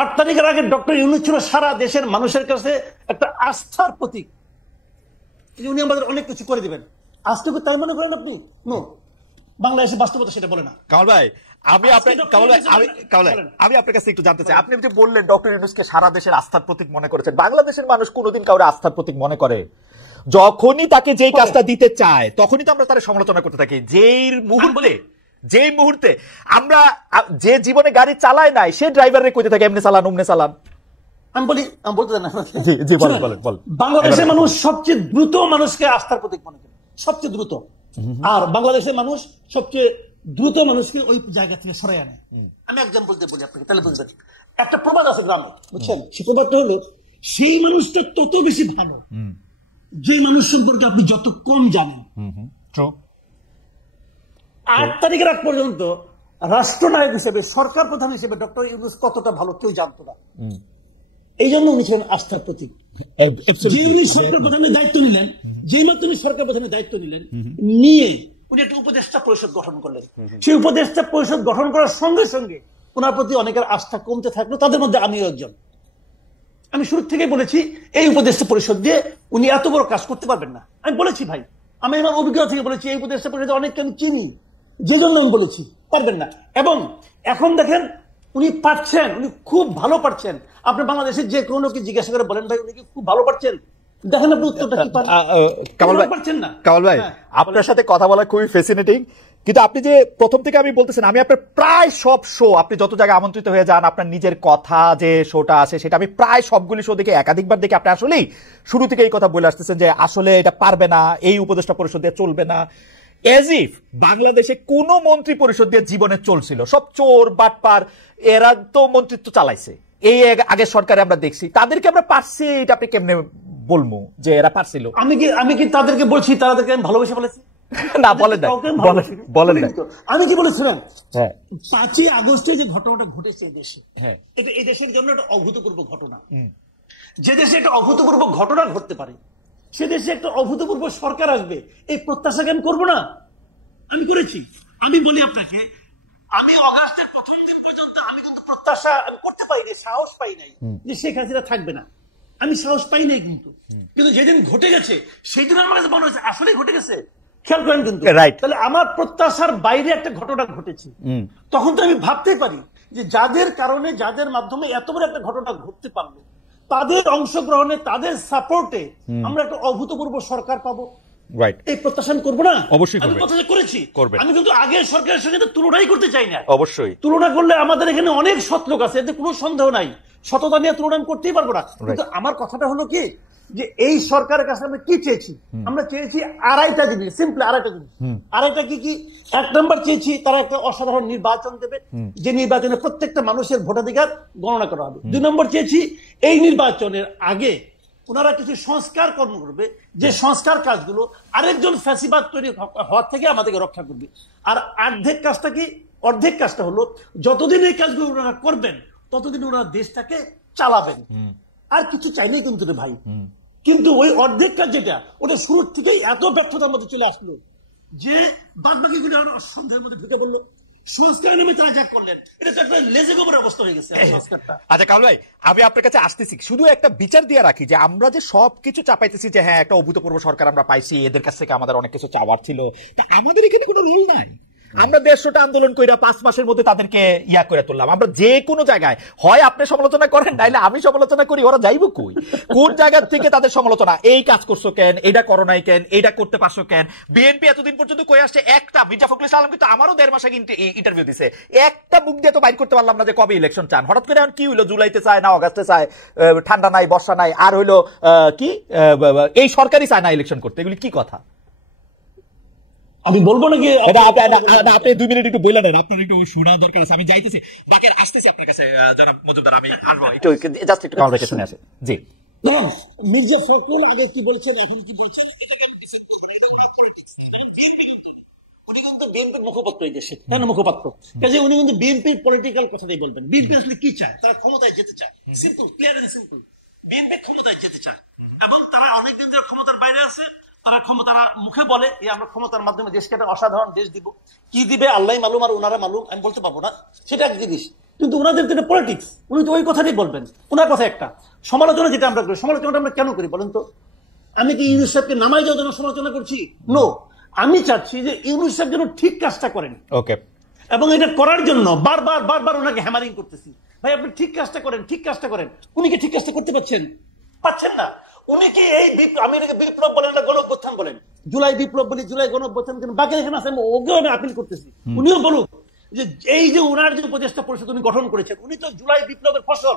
8 তারিখের আগে ডক্টর ইউনূস ছিল সারা দেশের মানুষের কাছে একটা আস্থার প্রতীক, উনি আমাদের অনেক কিছু করে দিবেন। আজকে তাই মনে করেন আপনি? নো, বাংলাদেশের বাস্তবতা সেটা বলে না। কামাল ভাই, আমি আপনার কাছে একটু জানতে চাই, আপনি যে বললেন ডক্টর ইউনূসকে সারা দেশের আস্থার প্রতীক মনে করেছেন, বাংলাদেশের মানুষ কোনোদিন কাউরে আস্থার প্রতীক মনে করে? যখনই তাকে যেই কাজটা দিতে চায় তখনই তো আমরা তার সমালোচনা করতে থাকি। যেই মুহূর্তে আমরা যে জীবনে গাড়ি চালায় নাই সে ড্রাইভারে কইতে থাকে এমনি চালান অমনে চালান। আমি বলতে চাই না, বাংলাদেশের মানুষ সবচেয়ে দ্রুত মানুষকে আস্থার প্রতীক মনে করে, সবচেয়ে দ্রুত। আর বাংলাদেশের মানুষ সবচেয়ে দ্রুত মানুষকে ওই জায়গা থেকে সরাই আনে। আমি এক্সাম্পল দিয়ে বলি আপনাকে, তাহলে বুঝবেন। একটা প্রবাদ আছে গ্রামে, বুঝছেন? সে প্রবাদটা হলো, সেই মানুষটা তত বেশি ভালো যে মানুষ সম্পর্কে আপনি যত কম জানেন। 8 তারিখের আগ পর্যন্ত রাষ্ট্রনায়ক হিসেবে, সরকার প্রধান হিসেবে ডক্টর ইউনূস কতটা ভালো কেউ জানতো না। এই জন্য উনি ছিলেন আস্থার প্রতীক। যে উনি সরকার প্রধানের দায়িত্ব নিলেন, যেই মাত্র উনি সরকার প্রধানের দায়িত্ব নিলেন, নিয়ে উনি একটা উপদেষ্টা পরিষদ গঠন করলেন। সেই উপদেষ্টা পরিষদ গঠন করার সঙ্গে সঙ্গে ওনার প্রতি অনেকের আস্থা কমতে থাকলো, তাদের মধ্যে আমিও একজন। আমি শুরু থেকে বলেছি এই উপদেষ্টা পরিষদ দিয়ে উনি এত বড় কাজ করতে পারবেন না। আমি বলেছি ভাই, আমি আমার অভিজ্ঞতা থেকে বলেছি, এই উপদেষ্টা পরিষদে অনেককে আমি চিনি, যে জন্য আমি বলেছি পারবেন না। এবং এখন দেখেন উনি পারছেন, উনি খুব ভালো পারছেন। আপনি বাংলাদেশের যে কোনো কি জিজ্ঞাসা করে বলেন, ভাই উনি কি খুব ভালো পারছেন, দেখেন আপনি উত্তরটা কি পারছেন না। কামাল ভাই, আপনার সাথে কথা বলা খুবই ফ্যাসিনেটিং, কিন্তু আপনি যে প্রথম থেকে আমি বলতেছেন, আমি আপনার প্রায় সব শো, আপনি যত জায়গায় আমন্ত্রিত হয়ে যান, আপনার নিজের কথা যে শোটা আছে সেটা আমি প্রায় সবগুলি শো দেখে একাধিকবার দেখে আপনি আসলেই শুরু থেকে এই কথা বলে আসতেছেন যে আসলে এটা পারবে না, এই উপদেষ্টা পরিষদ দিয়ে চলবে না। এজ ইফ বাংলাদেশে কোন মন্ত্রী পরিষদ দিয়ে জীবনে চলছিল, সব চোর বাটপার, এরা তো মন্ত্রিত্ব চালাইছে। এই আগের সরকারে আমরা দেখছি, তাদেরকে আমরা পারছি, এটা আপনি কেমনে বলবো যে এরা পারছিল? আমি কি তাদেরকে বলছি তাদেরকে আমি ভালোবেসে বলেছি? না, বলেন না। আমি কি বলেছিলাম? 5ই আগস্টে যে ঘটনাটা ঘটেছে এই দেশে, এটা এই দেশের জন্য একটা অভূতপূর্ব ঘটনা। যে দেশে একটা অভূতপূর্ব ঘটনা ঘটতে পারে, সে দেশে একটা অভূতপূর্ব সরকার আসবে, এই প্রত্যাশাকে আমি করবো না? আমি করেছি। আমি বলি আপনাকে, আমি অগাস্টের প্রথম দিন পর্যন্ত আমি কিন্তু প্রত্যাশা আমি করতে পারি নাই, সাহস পাই নাই যে শেখ হাসিনা থাকবে না। আমি সাহস পাই নাই, কিন্তু যেদিন ঘটে গেছে সেই দিন আমার কাছে মনে হয়েছে আসলেই ঘটে গেছে। খেয়াল করেন কিন্তু, তাহলে আমার প্রত্যাশার বাইরে একটা ঘটনা ঘটেছে। তখন তো আমি ভাবতেই পারি যে যাদের কারণে, যাদের মাধ্যমে এত বড় একটা ঘটনা ঘটতে পারলো, তাদের অংশগ্রহণে, তাদের সাপোর্টে আমরা একটা অভূতপূর্ব সরকার পাবো, এই প্রত্যাশা করবো না? অবশ্যই আমি প্রত্যাশা করেছি। আমি কিন্তু আগের সরকারের সঙ্গে তুলনাই করতে চাই না। অবশ্যই তুলনা করলে আমাদের এখানে অনেক সৎ লোক আছে, এতে কোনো সন্দেহ নাই, সততা নিয়ে তুলনা আমি করতেই পারবো না। কিন্তু আমার কথাটা হলো কি, যে এই সরকারের কাছে আমরা কি চেয়েছি? আমরা চেয়েছি আড়াইটা জিনিস, সিম্পল আড়াইটা জিনিস। আড়াইটা কি কি? 1 নম্বর চেয়েছি তারা একটা অসাধারণ নির্বাচন দেবে, যে নির্বাচনে প্রত্যেকটা মানুষের ভোটাধিকার গণনা করা হবে। 2 নম্বর চেয়েছি এই নির্বাচনের আগে ওনারা কিছু সংস্কার কর্ম করবে, যে সংস্কার কাজগুলো আরেকজন ফ্যাসিবাদ তৈরি হওয়ার থেকে আমাদেরকে রক্ষা করবে। আর অর্ধেক কাজটা হলো যতদিন এই কাজগুলো ওনারা করবেন ততদিন ওনারা দেশটাকে চালাবেন। আর কিছু চাইলেই কিন্তু ভাই, কিন্তু ওই অর্ধেক কাজ যেটা, ওটা শুরুর থেকেই এত ব্যর্থতার মধ্যে চলে আসলো যে বাদ বাকিগুলো সন্দেহের মধ্যে ঢুকে পড়লো। সংস্কার নামে তারা যা করলেন, এটা তো একটা লেজে গোবর অবস্থা হয়ে গেছে সংস্কারটা। আচ্ছা কামাল ভাই, আমি আপনার কাছে আসতেছি, শুধু একটা বিচার দিয়ে রাখি যে আমরা যে সবকিছু চাপাইতেছি যে হ্যাঁ একটা অভূতপূর্ব সরকার আমরা পাইছি, এদের কাছ থেকে আমাদের অনেক কিছু চাওয়ার ছিল, তা আমাদের এখানে কোনো রোল নাই। আমরা 150টা আন্দোলন কইরা 5 মাসের মধ্যে তাদেরকে করে তুললাম। আমরা যে কোনো জায়গায় হয় আপনি সমালোচনা করেন, নাইলে আমি সমালোচনা করি, ওরা যাইব কই? কোন জায়গা থেকে তাদের সমালোচনা? এই কাজ করছো কেন, এটা করো নাই কেন, এটা করতে পারছো কেন? বিএনপি এতদিন পর্যন্ত কই আসছে একটা, মির্জা ফখরুল ইসলাম কিন্তু আমারও 1.5 মাস আগে ইন্টারভিউ দিছে, একটা মুখ দিয়ে তো বাইর করতে পারলাম না যে কবে ইলেকশন চান। হঠাৎ করে এখন কি হইলো, জুলাইতে চায় না, অগাস্টে চায়, ঠান্ডা নাই, বর্ষা নাই, আর হইলো কি এই সরকারই চায় না ইলেকশন করতে, এগুলি কি কথা? আমি বলবো নাকি? আপনি 2 মিনিট একটু বইলা নেন, আপনার একটু শোনা দরকার আছে। আমি যাইতেছি, বাকি আসতেছি আপনার কাছে জনাব মজুমদার, আমি আসবো একটু, জাস্ট একটু কামাল ভাইকে শুনে আসে। জি, মির্জা ফখরুল আগে কি বলছেন, এখন কি বলছেন, উনি কিন্তু বিএনপির মুখপাত্র এই দেশে, মুখপাত্র, কাজে উনি কিন্তু বিএনপির পলিটিক্যাল কথাটাই বলবেন। বিএনপি আসলে কি চায়? তারা ক্ষমতায় যেতে চায়, simple, clear and simple. BNP ক্ষমতায় যেতে চায় এবং তারা অনেকদিন ধরে ক্ষমতার বাইরে আছে। তারা মুখে বলে আমরা ক্ষমতার মাধ্যমে দেশকে একটা অসাধারণ দেশ দিব, কি দিবে আল্লাহ মালুম আর ওনারা মালুম, আমি বলতে পারবো না, সেটা এক জিনিস। কিন্তু ওনাদের তো পলিটিক্স, উনি তো ওই কথাটাই বলবেন। ওনার কথা একটা সমালোচনা যেটা আমরা করি, সমালোচনাটা আমরা কেন করি বলেন তো? আমি কি ইউনূস সাহেবকে নামাই যাওয়ার জন্য সমালোচনা করছি? নো, আমি চাচ্ছি যে ইউনূস সাহেব যেন ঠিক কাজটা করেন। ওকে, এবং এটা করার জন্য বারবার বারবার ওনাকে হ্যামারিং করতেছি, ভাই আপনি ঠিক কাজটা করেন, ঠিক কাজটা করেন। উনি কি ঠিক কাজটা করতে পারছেন না? উনি কি এই আমি এটাকে বিপ্লব বলেন না গণ অভ্যুত্থান বলেন, জুলাই বিপ্লব বলি, জুলাই গণ অভ্যুত্থান, কিন্তু বাকি এখানে আছে, ওকেও আমি আপিল করতেছি উনিও বলুক যে এই যে উনার যে উপদেষ্টা পরিষদ উনি গঠন করেছেন, উনি তো জুলাই বিপ্লবের ফসল।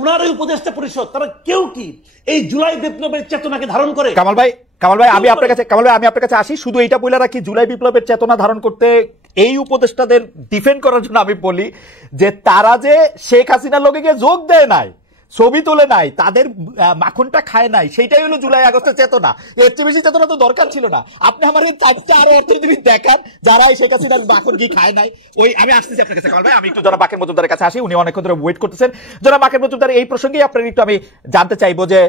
উনার এই উপদেষ্টা পরিষদ তারা কেউ কি এই জুলাই বিপ্লবের চেতনাকে ধারণ করে? কামাল ভাই আমি আপনার কাছে আসি, শুধু এটা বলে রাখি, জুলাই বিপ্লবের চেতনা ধারণ করতে এই উপদেষ্টাদের ডিফেন্ড করার জন্য আমি বলি যে তারা যে শেখ হাসিনার লোকে গিয়ে যোগ দেয় নাই, ছবি তোলে নাই, তাদের মাখনটা খায় নাই, সেটাই হলো জুলাই আগস্টের চেতনা। এর চেয়ে বেশি চেতনা তো দরকার ছিল না। আপনি আমার এই 4টা আরো অর্থনীতিবিদ দেখান যারা শেখ হাসিনার মাখন কি খায় নাই। ওই আমি আসতেছি আপনার কাছে কামাল ভাই, আমি একটু জনাব বাকের মজুমদারের কাছে আসি, উনি অনেকক্ষণ ধরে ওয়েট করতেছেন। জনাব বাকের মজুমদার, এই প্রসঙ্গে আপনার একটু আমি জানতে চাইবো যে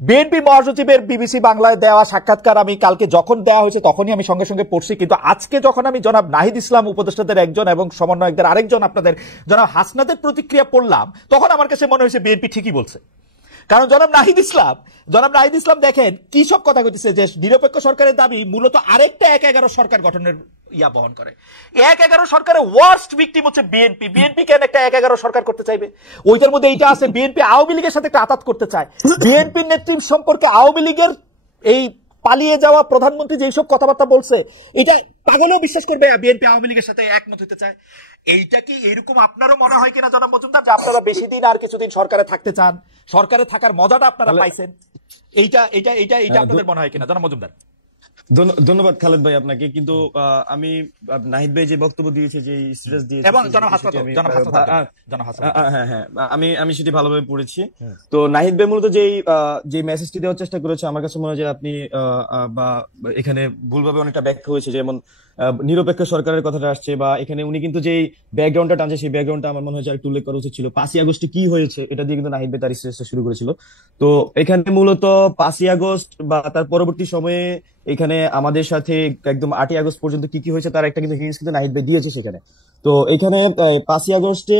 বিএনপি মহাসচিবের বিবিসি বাংলায় দেওয়া সাক্ষাৎকার আমি কালকে যখন দেওয়া হয়েছে তখনই আমি সঙ্গে সঙ্গে পড়ছি, কিন্তু আজকে যখন আমি জনাব নাহিদ ইসলাম উপদেষ্টাদের একজন এবং সমন্বয়কদের আরেকজন আপনাদের জনাব হাসনাদের প্রতিক্রিয়া পড়লাম, তখন আমার কাছে মনে হয়েছে বিএনপি ঠিকই বলছে। কারণ জনাব নাহিদ ইসলাম দেখেন কি সব কথা কইতেছে যে নিরপেক্ষ সরকারের দাবি মূলত আরেকটা 1-11 সরকার গঠনের ইয়া বহন করে। 1-11 সরকারের ওয়ার্স্ট ভিকটিম হচ্ছে বিএনপি কেন একটা 1-11 সরকার করতে চাইবে? ওইটার মধ্যে এইটা আছে, বিএনপি আওয়ামী লীগের সাথে একটা আঘাত করতে চায়। বিএনপির নেতৃত্ব সম্পর্কে আওয়ামী লীগের এই পালিয়ে যাওয়া প্রধানমন্ত্রী যেসব কথাবার্তা বলছে, এটা পাগলেও বিশ্বাস করবে বিএনপি আওয়ামী লীগের সাথে একমত হতে চায়। এইটা কি এরকম আপনারও মনে হয় কিনা জনাব মজুমদার, যে আপনারা বেশি দিন আর কিছুদিন সরকারে থাকতে চান, সরকারে থাকার মজাটা আপনারা পাইছেন? এইটা আপনাদের মনে হয় কিনা জনাব মজুমদার? ধন্যবাদ খালেদ ভাই আপনাকে। কিন্তু আমি নাহিদ ভাই যে বক্তব্য দিয়েছে, যে স্ট্রেস দিয়েছে, এবং আমি সেটি ভালোভাবে পড়েছি। তো নাহিদ ভাই মূলত যে মেসেজটি দেওয়ার চেষ্টা করেছে, আমার কাছে মনে হয় যে আপনি বা এখানে ভুলভাবে অনেকটা ব্যাখ্যা হয়েছে। যেমন নিরপেক্ষ সরকারের কথাটা আসছে, বা এখানে উনি কিন্তু যেই ব্যাকগ্রাউন্ডটা টানছে, সেই ব্যাকগ্রাউন্ডটা আমার মনে হয় একটু উল্লেখ করা উচিত ছিল। 5ই আগস্টে কি হয়েছে এটা দিয়ে কিন্তু নাহিদ ভাই তার স্ট্রেসটা শুরু করেছিল। তো এখানে মূলত 5ই আগস্ট বা তার পরবর্তী সময়ে এখানে আমাদের সাথে একদম 8ই আগস্ট পর্যন্ত কি কি হয়েছে তার একটা কিন্তু হিন্টস কিন্তু নাহিদ ভাই দিয়েছে সেখানে। তো এখানে 5ই আগস্টে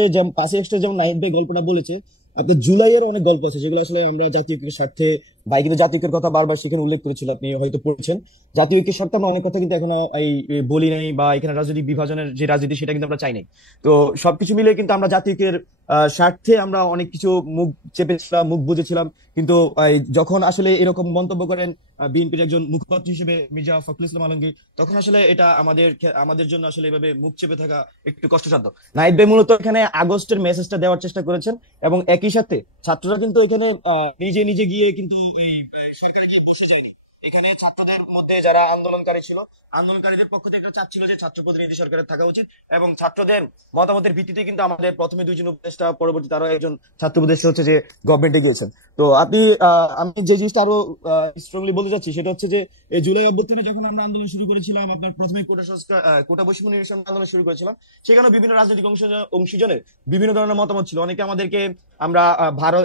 যেমন নাহিদ ভাই গল্পটা বলেছে, আপনার জুলাইয়ের অনেক গল্প আছে যেগুলো আসলে আমরা জাতীয় ঐক্যের স্বার্থে, ভাই কিন্তু জাতীয় ঐক্যের কথা বারবার সেখানে উল্লেখ করেছিল, আপনি হয়তো পড়েছেন। জাতীয় ঐক্যের স্বার্থে আমরা অনেক কথা কিন্তু এখনো বলি নাই, বা এখানে রাজনৈতিক বিভাজনের যে রাজনীতি সেটা কিন্তু আমরা চাই নাই। তো সবকিছু মিলে কিন্তু আমরা জাতীয় ঐক্যের স্বার্থে আমরা অনেক কিছু মুখ চেপেছিলাম, মুখ বুঝেছিলাম। কিন্তু যখন আসলে এরকম মন্তব্য করেন বিএনপির একজন মুখপাত্র হিসেবে মির্জা ফখরুল ইসলাম আলমগীর, তখন আসলে এটা আমাদের জন্য আসলে এভাবে মুখ চেপে থাকা একটু কষ্টসাধ্য। নাহিদ ভাই মূলত এখানে আগস্টের মেসেজটা দেওয়ার চেষ্টা করেছেন, এবং একই সাথে ছাত্ররা কিন্তু এখানে নিজে নিজে গিয়ে কিন্তু এই সরকারে গিয়ে বসে যায়নি। এখানে ছাত্রদের মধ্যে যারা আন্দোলনকারী ছিল, আন্দোলনকারীদের পক্ষ থেকে চাচ্ছিল যে ছাত্র প্রতিনিধি সরকারের থাকা উচিত, এবং ছাত্রদের মতামতের ভিত্তিতে কিন্তু আমাদের প্রথমে 2জন উপদেষ্টা, পরবর্তীতে আরো একজন ছাত্র উপদেষ্টা হচ্ছে যে গভর্নমেন্টে গিয়েছেন। তো আমি যে জিনিসটা আরো স্ট্রংলি বলতে চাচ্ছি সেটা হচ্ছে যে এই জুলাই অভ্যুত্থানে যখন আমরা আন্দোলন শুরু করেছিলাম, আপনার প্রথমে কোটা বৈষম্য নিরসন আন্দোলন শুরু করেছিলাম, সেখানে বিভিন্ন রাজনৈতিক অংশীজনের বিভিন্ন ধরনের মতামত ছিল। অনেকে আমাদেরকে আমরা ভারত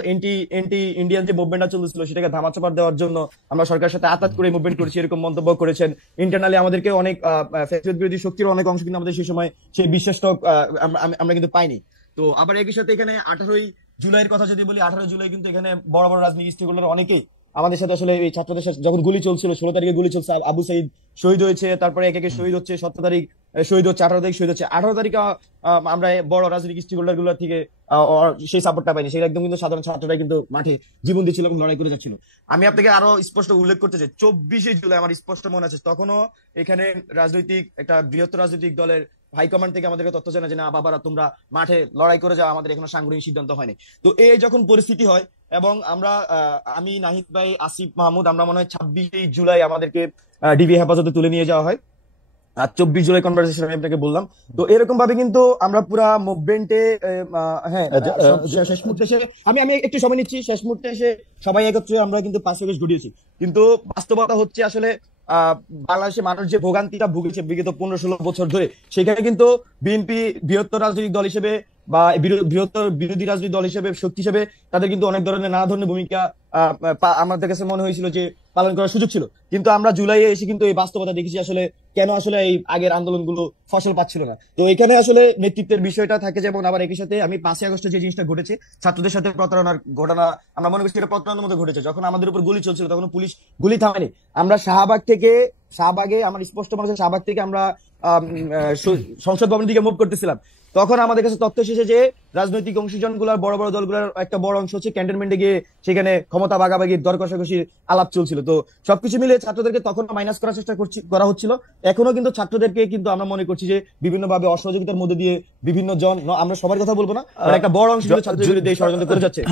এন্টি ইন্ডিয়ান যে মুভমেন্টটা চলছিল সেটাকে ধামাচাপা দেওয়ার জন্য আমরা সরকারের সাথে আতাত করে মুভমেন্ট করেছি, এরকম মন্তব্য করেছেন। ইন্টারনালি আমাদেরকে অনেক ফ্যাসিলিটি বিরোধী শক্তির অনেক অংশ কিন্তু আমাদের সেই সময় সেই বিশ্বাসটা আমরা কিন্তু পাইনি। তো আবার একই সাথে এখানে 18ই জুলাইয়ের কথা যদি বলি, 18 জুলাই কিন্তু এখানে বড় বড় রাজনৈতিক স্টেকহোল্ডার অনেকেই আমাদের সাথে আসলে এই ছাত্রদের সাথে যখন গুলি চলছিল, 16 তারিখে গুলি চলছে, আবু সাইদ শহীদ হয়েছে, তারপরে একে একে শহীদ হচ্ছে, 17 তারিখ শহীদ হচ্ছে, 18 তারিখ শহীদ হচ্ছে। 18 তারিখে আমরা বড় রাজনৈতিক স্টেকহোল্ডার গুলোর থেকে সেই সাপোর্টটা পাইনি, সেটা একদম কিন্তু সাধারণ ছাত্ররা কিন্তু মাঠে জীবন দিচ্ছিল এবং লড়াই করে যাচ্ছিল। আমি আপনাকে আরো স্পষ্ট উল্লেখ করতে চাই, 24শে জুলাই আমার স্পষ্ট মনে আছে, তখনও এখানে একটা বৃহত্তর রাজনৈতিক দলের হাইকমান্ড থেকে আমাদেরকে তথ্য জানা যে না বাবারা তোমরা মাঠে লড়াই করে যাও, আমাদের এখনো সাংগঠনিক সিদ্ধান্ত হয়নি। তো এই যখন পরিস্থিতি হয়, এবং আমি নাহিদ ভাই, আসিফ মাহমুদ, আমরা মনে হয় 26শে জুলাই আমাদেরকে ডিবি হেফাজতে তুলে নিয়ে যাওয়া হয়, আর 24 জুলাই কনভারসেশন আমি আপনাকে বললাম। তো এরকম ভাবে কিন্তু আমরা পুরা মুভমেন্টে শেষ মুহূর্তে এসে আমি একটু সময় নিচ্ছি, শেষ মুহূর্তে এসে সবাই একত্রে আমরা কিন্তু 5 আগস্ট ঘটিয়েছি। কিন্তু বাস্তবতা হচ্ছে আসলে বাংলাদেশের মানুষ যে ভোগান্তিটা ভুগেছে বিগত 15-16 বছর ধরে, সেখানে কিন্তু বিএনপি বৃহত্তর রাজনৈতিক দল হিসেবে বা বৃহত্তর বিরোধী রাজনৈতিক দল হিসেবে শক্তি হিসেবে তাদের কিন্তু অনেক ধরনের নানা ধরনের ভূমিকা আমাদের কাছে মনে হয়েছিল যে পালন করার সুযোগ ছিল। কিন্তু আমরা জুলাইয়ে এসে কিন্তু এই বাস্তবতা দেখেছি আসলে কেন আসলে এই আগের আন্দোলনগুলো ফসল পাচ্ছিল না। তো এখানে আসলে নেতৃত্বের বিষয়টা থাকে, যেমন আবার একই সাথে আমি 5ই আগস্টে যে জিনিসটা ঘটেছে ছাত্রদের সাথে প্রতারণার ঘটনা, আমরা মনে করছি এটা প্রতারণার মধ্যে ঘটেছে। যখন আমাদের উপর গুলি চলছিল তখন পুলিশ গুলি থামেনি। আমরা শাহবাগে আমার স্পষ্ট মনে হচ্ছে শাহবাগ থেকে আমরা সংসদ ভবনের দিকে মুভ করতেছিলাম, তখন আমাদের কাছে তথ্য এসেছে যে রাজনৈতিক অংশীজনগুলোর বড় বড় দলগুলোর একটা বড় অংশ হচ্ছে ক্যান্টনমেন্টে গিয়ে সেখানে ক্ষমতা ভাগাভাগির দর কষাকষির আলাপ চলছিল। তো সবকিছু মিলে ছাত্রদেরকে তখন মাইনাস করার চেষ্টা করা হচ্ছিল। এখনো কিন্তু ছাত্রদেরকে কিন্তু আমরা মনে করছি যে বিভিন্ন ভাবে অসহযোগিতার মধ্যে দিয়ে বিভিন্ন জন, আমরা সবার কথা বলবো না, একটা বড় অংশ ছাত্রদের বিরুদ্ধে এই ষড়যন্ত্র করে যাচ্ছে।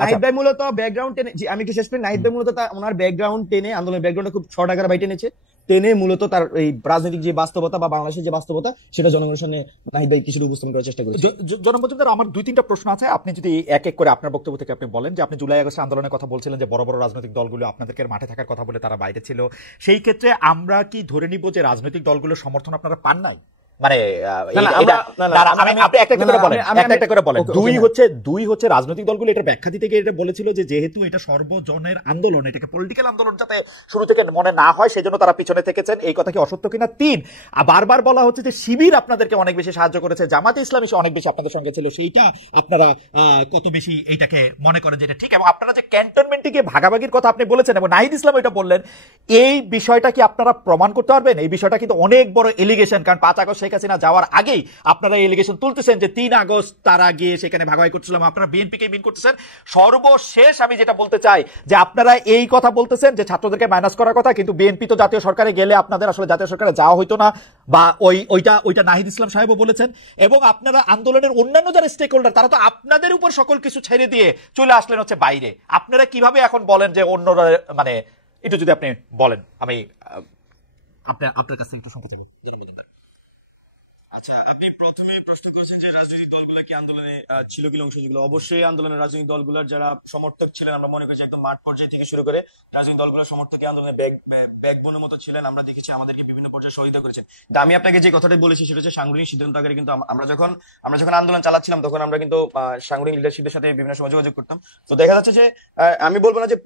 নাহিদ ভাই মূলত ব্যাকগ্রাউন্ড টেনে, আমি একটু শেষ করি, নাহিদ ভাই মূলত ওনার ব্যাকগ্রাউন্ড টেনে, আন্দোলনের ব্যাকগ্রাউন্ডে খুব শর্ট আকারে ভাই টেনে মূলত তার এই রাজনৈতিক যে বাস্তবতা বা বাংলাদেশের যে বাস্তবতা সেটা জনগণের সামনে নাহিদ ভাই কিছুটা উপস্থাপন করার চেষ্টা করেছে। জনাব মজুমদার, আমার 2-3টা প্রশ্ন আছে, আপনি যদি এক এক করে আপনার বক্তব্য থেকে আপনি বলেন যে আপনি জুলাই আগস্ট আন্দোলনের কথা বলছিলেন যে বড় বড় রাজনৈতিক দলগুলো আপনাদেরকে মাঠে থাকার কথা বলে তারা বাইরে ছিল, সেই ক্ষেত্রে আমরা কি ধরে নিব যে রাজনৈতিক দলগুলোর সমর্থন আপনারা পান নাই? মানে আপনি একটা করে বলেন। দুই হচ্ছে রাজনৈতিক দলগুলো এটা ব্যাখ্যা দিতে গিয়ে এটা বলেছিল যে যেহেতু এটা সর্বজনের আন্দোলন, এটাকে পলিটিক্যাল আন্দোলন যাতে শুরু থেকে মনে না হয় সেজন্য তারা পিছনে থেকেছেন। এই কথা কি অসত্য কিনা? 3, বারবার বলা হচ্ছে যে শিবির আপনাদেরকে অনেক বেশি সাহায্য করেছে, জামাতে ইসলামী অনেক বেশি আপনাদের সঙ্গে ছিল, সেইটা আপনারা কত বেশি এইটাকে মনে করেন যেটা ঠিক? এবং আপনারা যে ক্যান্টনমেন্টে গিয়ে ভাগাভাগির কথা আপনি বলেছেন এবং নাহিদ ইসলাম এটা বললেন, এই বিষয়টা কি আপনারা প্রমাণ করতে পারবেন? এই বিষয়টা কিন্তু অনেক বড় এলিগেশন, কারণ 5 আগস্ট শেখ হাসিনা যাওয়ার আগেই আপনারা এলিগেশন তুলতেছেন যে 3 আগস্ট তারা গিয়ে সেখানে ভাগাভাগি করছিলাম, আপনারা বিএনপিকে মিন করতেছেন। সর্বশেষ আমি যেটা বলতে চাই যে আপনারা এই কথা বলতেছেন যে ছাত্রদেরকে মাইনাস করার কথা, কিন্তু বিএনপি তো জাতীয় সরকারে গেলে আপনাদের আসলে জাতীয় সরকারে যাওয়া হইতো না, বা ওইটা নাহিদ ইসলাম সাহেবও বলেছেন। এবং আপনারা আন্দোলনের অন্যান্য যারা স্টেক হোল্ডার তারা তো আপনাদের উপর সকল কিছু ছেড়ে দিয়ে চলে আসলেন হচ্ছে বাইরে। আপনারা কিভাবে এখন বলেন যে অন্যরা, মানে একটু যদি আপনি বলেন, আমি আপনার কাছে একটু শুনতে চাই। আচ্ছা, আপনি প্রথমে প্রশ্ন করেছেন যে রাজনৈতিক দলগুলো কি আন্দোলনে ছিল কি অংশ ছিল। অবশ্যই আন্দোলনের রাজনৈতিক দলগুলোর যারা সমর্থক ছিলেন, আমরা মনে করছি একদম মাঠ পর্যায়ে থেকে শুরু করে রাজনৈতিক দলগুলোর সমর্থক আন্দোলনে ব্যাকবোনের মতো ছিলেন। আমরা দেখেছি আমাদেরকে বিভিন্ন পর্যায়ে সহযোগিতা করেছেন। আমি আপনাকে যে কথাটা বলেছি সেটা হচ্ছে সাংগঠনিক সিদ্ধান্ত আকারে কিন্তু আমরা যখন আন্দোলন চালাচ্ছিলাম তখন আমরা কিন্তু সাংগঠনিক লিডারশিপের সাথে বিভিন্ন সময় যোগাযোগ করতাম। তো দেখা যাচ্ছে যে আমি বলবো না যে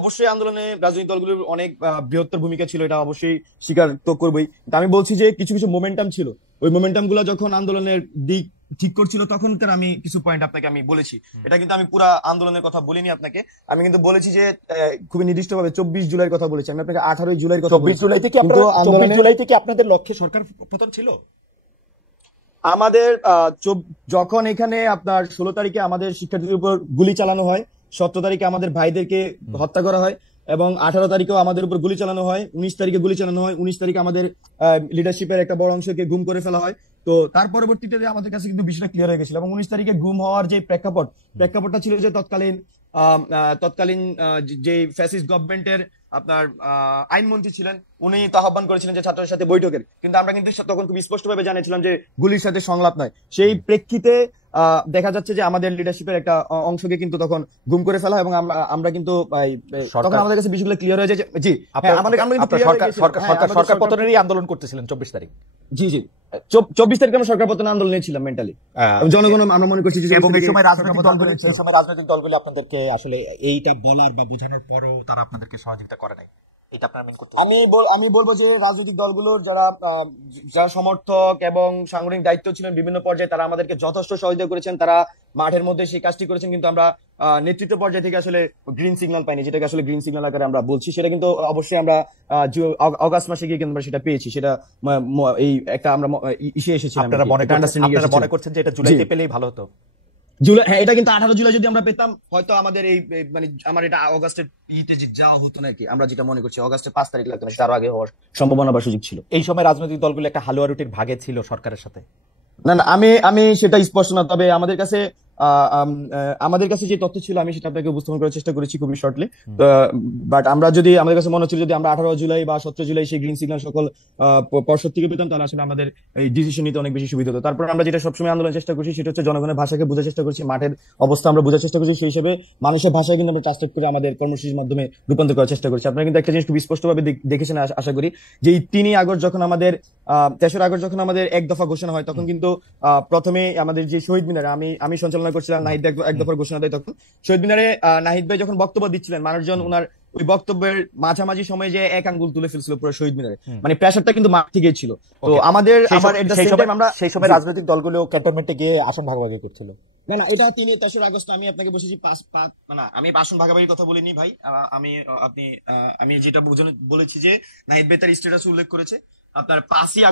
অবশ্যই আন্দোলনে রাজনৈতিক দলগুলোর অনেক বৃহত্তর ভূমিকা ছিল, এটা অবশ্যই স্বীকার তো করবোই। আমি বলছি যে কিছু কিছু মোমেন্টাম ছিল, ওই মোমেন্টাম গুলো যখন আন্দোলনের দিক ঠিক করছিল তখন আমি কিছু পয়েন্ট আপনাকে আমি বলেছি। এটা কিন্তু আমি পুরা আন্দোলনের কথা বলিনি আপনাকে, আমি কিন্তু বলেছি যে খুবই নির্দিষ্টভাবে 24 জুলাইয়ের কথা বলেছি। আমি আপনাকে 18 জুলাইয়ের কথা বলেছি। 24 জুলাই থেকে আপনাদের লক্ষ্যে সরকার পতন ছিল। আমাদের যখন এখানে আপনার 16 তারিখে আমাদের শিক্ষার্থীদের উপর গুলি চালানো হয়, 17 তারিখে আমাদের ভাইদেরকে হত্যা করা হয় এবং 18 তারিখেও আমাদের উপর গুলি চালানো হয়, 19 তারিখে গুলি চালানো হয়, 19 তারিখে আমাদের লিডারশিপের একটা বড় অংশকে গুম করে ফেলা হয়। তো তার পরবর্তীতে আমাদের কাছে কিন্তু বিষয়টা ক্লিয়ার হয়ে গেছিল এবং 19 তারিখে গুম হওয়ার যে প্রেক্ষাপটটা ছিল যে তৎকালীন যে ফ্যাসিস্ট গভর্নমেন্টের আপনার আইনমন্ত্রী ছিলেন, উনি তো আহ্বান করেছিলেন যে ছাত্রদের সাথে বৈঠকের, কিন্তু আমরা কিন্তু তখন খুব স্পষ্টভাবে জানিয়েছিলাম যে গুলির সাথে সংলাপ নয়। সেই প্রেক্ষিতে দেখা যাচ্ছে যে আমাদের লিডারশিপের একটা অংশকে কিন্তু তখন গুম করে ফেলা, এবং আমরা কিন্তু তখন আমাদের কাছে বিষয়গুলো ক্লিয়ার হয়ে যায়। জি, সরকার পতনেরই আন্দোলন করতেছিলেন 24 তারিখ। জি 24 তারিখে আমরা সরকার পতনের আন্দোলনে ছিলাম মেন্টালি, জনগণ আমরা মনে করছি যে এই সময় রাজনৈতিক দলগুলো আপনাদেরকে আসলে এইটা বলার বা বোঝানোর পরও তারা আপনাদেরকে সহযোগিতা করে নাই, এটা আপনারা মেনে করতে। আমি বলবো যে রাজনৈতিক দলগুলোর যারা সমর্থক এবং সাংগঠনিক দায়িত্ব ছিলেন বিভিন্ন পর্যায়ে তারা আমাদেরকে যথেষ্ট সহযোগিতা করেছেন, তারা মাঠের মধ্যে সেই কাজটি করেছেন, কিন্তু আমরা নেতৃত্ব পর্যায়ে থেকে আসলে গ্রিন সিগন্যাল পাইনি, যেটাকে আসলে গ্রিন সিগন্যাল আকারে আমরা বলছি। সেটা কিন্তু অবশ্যই আমরা অগাস্ট মাসে গিয়ে কিন্তু আমরা সেটা পেয়েছি, সেটা এই একটা আমরা ইসে এসেছিলাম। আপনারা মনে করছেন যে এটা জুলাইতে পেলেই ভালো হতো? হ্যাঁ, এটা কিন্তু 18 জুলাই যদি আমরা পেতাম হয়তো আমাদের এই মানে আমার এটা অগাস্টের যাওয়া হতো নাকি, আমরা যেটা মনে করছি অগাস্টের 5 তারিখ লাগতো না, সেটা আরো আগে হওয়ার সম্ভাবনা বা সুযোগ ছিল। এই সময় রাজনৈতিক দলগুলো একটা হালুয়া রুটির ভাগে ছিল সরকারের সাথে। না, আমি সেটা স্পষ্ট না, তবে আমাদের কাছে আমাদের কাছে যে তথ্য ছিল আমি সেটা আপনাকে উপস্থাপন করার চেষ্টা করেছি খুবই শর্টলি। বাট আমরা যদি আমাদের কাছে মনে হচ্ছিল যদি আমরা 18 জুলাই বা 17 জুলাই সেই গ্রিন সিগন্যাল সকল পর্ষদ থেকে পেতাম তাহলে আসলে আমাদের এই ডিসিশন নিতে অনেক বেশি সুবিধা হতো। তারপর আমরা যেটা সবসময় আন্দোলনের চেষ্টা করছি সেটা হচ্ছে জনগণের ভাষাকে বোঝার চেষ্টা করছি, মাঠের অবস্থা আমরা বোঝার চেষ্টা করছি, সেই হিসেবে মানুষের ভাষায় কিন্তু আমরা ট্রান্সলেট করে আমাদের কর্মসূচির মাধ্যমে রূপান্তর করার চেষ্টা করছি। আপনারা কিন্তু একটা জিনিস খুব স্পষ্টভাবে দেখেছেন আশা করি, যে এই 3 আগস্ট যখন আমাদের 3 আগস্ট যখন আমাদের এক দফা ঘোষণা হয় তখন কিন্তু প্রথমে আমাদের যে শহীদ মিনারে আমি সঞ্চালনা করছিলাম, নাহিদ এক দফার ঘোষণা দেয়, তখন শহীদ মিনারে নাহিদ ভাই যখন বক্তব্য দিচ্ছিলেন মানুষজন ওনার ওই বক্তব্যের মাঝামাঝি সময়ে যে এক আঙ্গুল তুলে ফেলছিল পুরো শহীদ মিনারে, মানে প্রেসারটা কিন্তু মাঠ থেকে ছিল। তো আমাদের আমরা সেই সময় রাজনৈতিক দলগুলো ক্যান্টনমেন্টে গিয়ে আসন ভাগাভাগি করছিল। না এটা 3 আগস্ট আমি আপনাকে বসেছি না আমি আসন ভাগাভাগির কথা বলিনি ভাই, আমি যেটা বলেছি যে নাহিদ ভাই তার স্ট্যাটাস উল্লেখ করেছে আপনার 5ই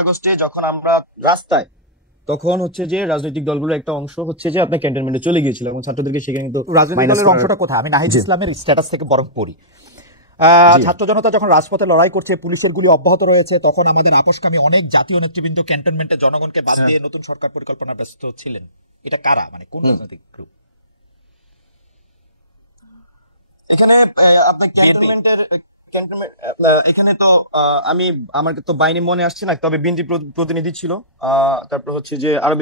আগস্টে যখন আমরা রাস্তায়, তখন হচ্ছে যে রাজনৈতিক দলগুলোর একটা অংশ হচ্ছে যে আপনার ক্যান্টনমেন্টে চলে গিয়েছিল এবং ছাত্রদেরকে সেখানে কিন্তু রাজনৈতিক দলের অংশটা কোথায়? আমি নাহিদ ইসলামের স্ট্যাটাস থেকে বরং পড়ি। ছাত্র জনতা যখন রাজপথে লড়াই করছে, পুলিশের গুলি অব্যাহত রয়েছে, তখন আমাদের আপোষকামী অনেক জাতীয় নেতৃবৃন্দ ক্যান্টনমেন্টে জনগণকে বাদ দিয়ে নতুন সরকার পরিকল্পনা ব্যস্ত ছিলেন। এটা কারা, মানে কোন রাজনৈতিক গ্রুপ? এখানে আপনার এখানে তো আমার তো বাহিনী মনে আসছে না, তবে বিএনপি প্রতিনিধি ছিল, তারপর হচ্ছে যে আরো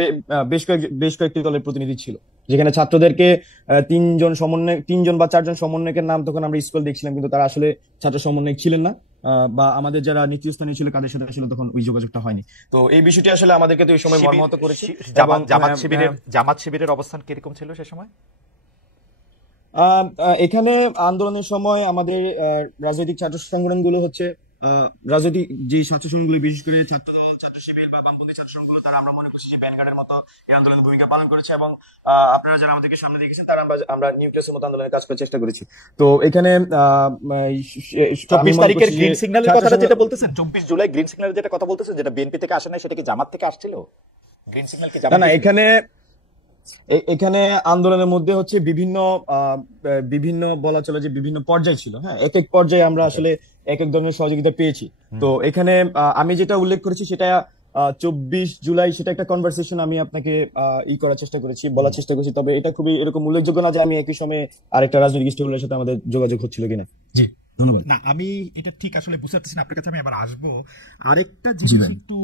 বেশ কয়েকটি দলের প্রতিনিধি ছিল, যেখানে ছাত্রদেরকে 3জন বা 4জন সমন্বয়কের নাম তখন আমরা স্কুল দেখছিলাম, কিন্তু তারা আসলে ছাত্র সমন্বয়ক ছিলেন না, বা আমাদের যারা নেতৃস্থানীয় ছিল তাদের সাথে আসলে তখন ওই যোগাযোগটা হয়নি। তো এই বিষয়টি আসলে আমাদেরকে তো ওই সময় মর্মাহত করেছে। জামাত শিবিরের অবস্থান কিরকম ছিল সে সময়? এখানে আন্দোলনের সময় আমাদের রাজনৈতিক ছাত্র সংগঠনগুলো হচ্ছে রাজনৈতিক যে ছাত্র সংগঠনগুলো, বিশেষ করে ছাত্র শিবির বা বামপন্থী ছাত্র সংগঠন, তারা আমরা মনে করছি যে ভ্যানগার্ডের মতো এই আন্দোলনের ভূমিকা পালন করেছে, এবং আপনারা যারা আমাদেরকে সামনে দেখেছেন তারা আমরা নিউক্লিয়াসের মতো আন্দোলনের কাজ করার চেষ্টা করেছি। তো এখানে 24 তারিখের গ্রিন সিগন্যালের কথাটা যেটা বলতেছেন, 24 জুলাই গ্রিন সিগন্যালের যেটা কথা বলতেছেন, যেটা বিএনপি থেকে আসে না, সেটা কি জামাত থেকে আসছিল? গ্রিন সিগন্যাল কি জামাত? না এখানে আন্দোলনের মধ্যে হচ্ছে বিভিন্ন বলা চলে যে বিভিন্ন পর্যায় ছিল। হ্যাঁ, এক এক পর্যায়ে আমরা আসলে এক এক ধরনের সহযোগিতা পেয়েছি। তো এখানে আমি যেটা উল্লেখ করেছি সেটা 24 জুলাই, সেটা একটা কনভারসেশন আমি আপনাকে করার চেষ্টা করেছি, বলার চেষ্টা করেছি, তবে এটা খুবই এরকম উল্লেখযোগ্য না যে আমি একই সময়ে আরেকটা রাজনৈতিক স্টেকের সাথে আমাদের যোগাযোগ হচ্ছিল কিনা। জি ধন্যবাদ। না আমি এটা ঠিক আসলে বুঝতে পারতেছি না, আপনার কাছে আমি আবার আসবো। আরেকটা জিনিস একটু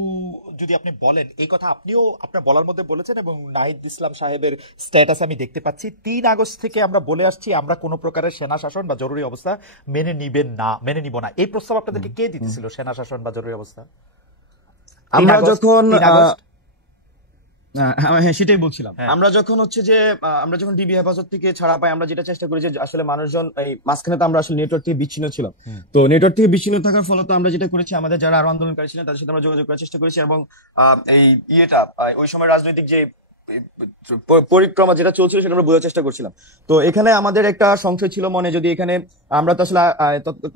যদি আপনি বলেন, এই কথা আপনিও আপনার বলার মধ্যে বলেছেন এবং নাহিদ ইসলাম সাহেবের স্ট্যাটাস আমি দেখতে পাচ্ছি, 3 আগস্ট থেকে আমরা বলে আসছি আমরা কোনো প্রকারের সেনা শাসন বা জরুরি অবস্থা মেনে নিব না। এই প্রস্তাব আপনাদেরকে কে দিতেছিল, সেনা শাসন বা জরুরি অবস্থা? আমরা যখন হ্যাঁ সেটাই বলছিলাম, আমরা যখন ডিবি হেফাজত থেকে ছাড়া পাই, আমরা যেটা চেষ্টা করি যে আসলে মানুষজন এই মাঝখানে তো আমরা আসলে নেটওয়ার্ক থেকে বিচ্ছিন্ন ছিলাম, তো নেটওয়ার্ক থেকে বিচ্ছিন্ন থাকার ফলে তো আমরা যেটা করেছি আমাদের যারা আরো আন্দোলনকারী ছিলেন তাদের সাথে আমরা যোগাযোগ করার চেষ্টা করেছি, এবং এই ওই সময় রাজনৈতিক যে পরিক্রমা যেটা চলছিল সেটা আমরা বোঝার চেষ্টা করছিলাম। তো এখানে আমাদের একটা সংশয় ছিল মনে, যদি এখানে আমরা তো আসলে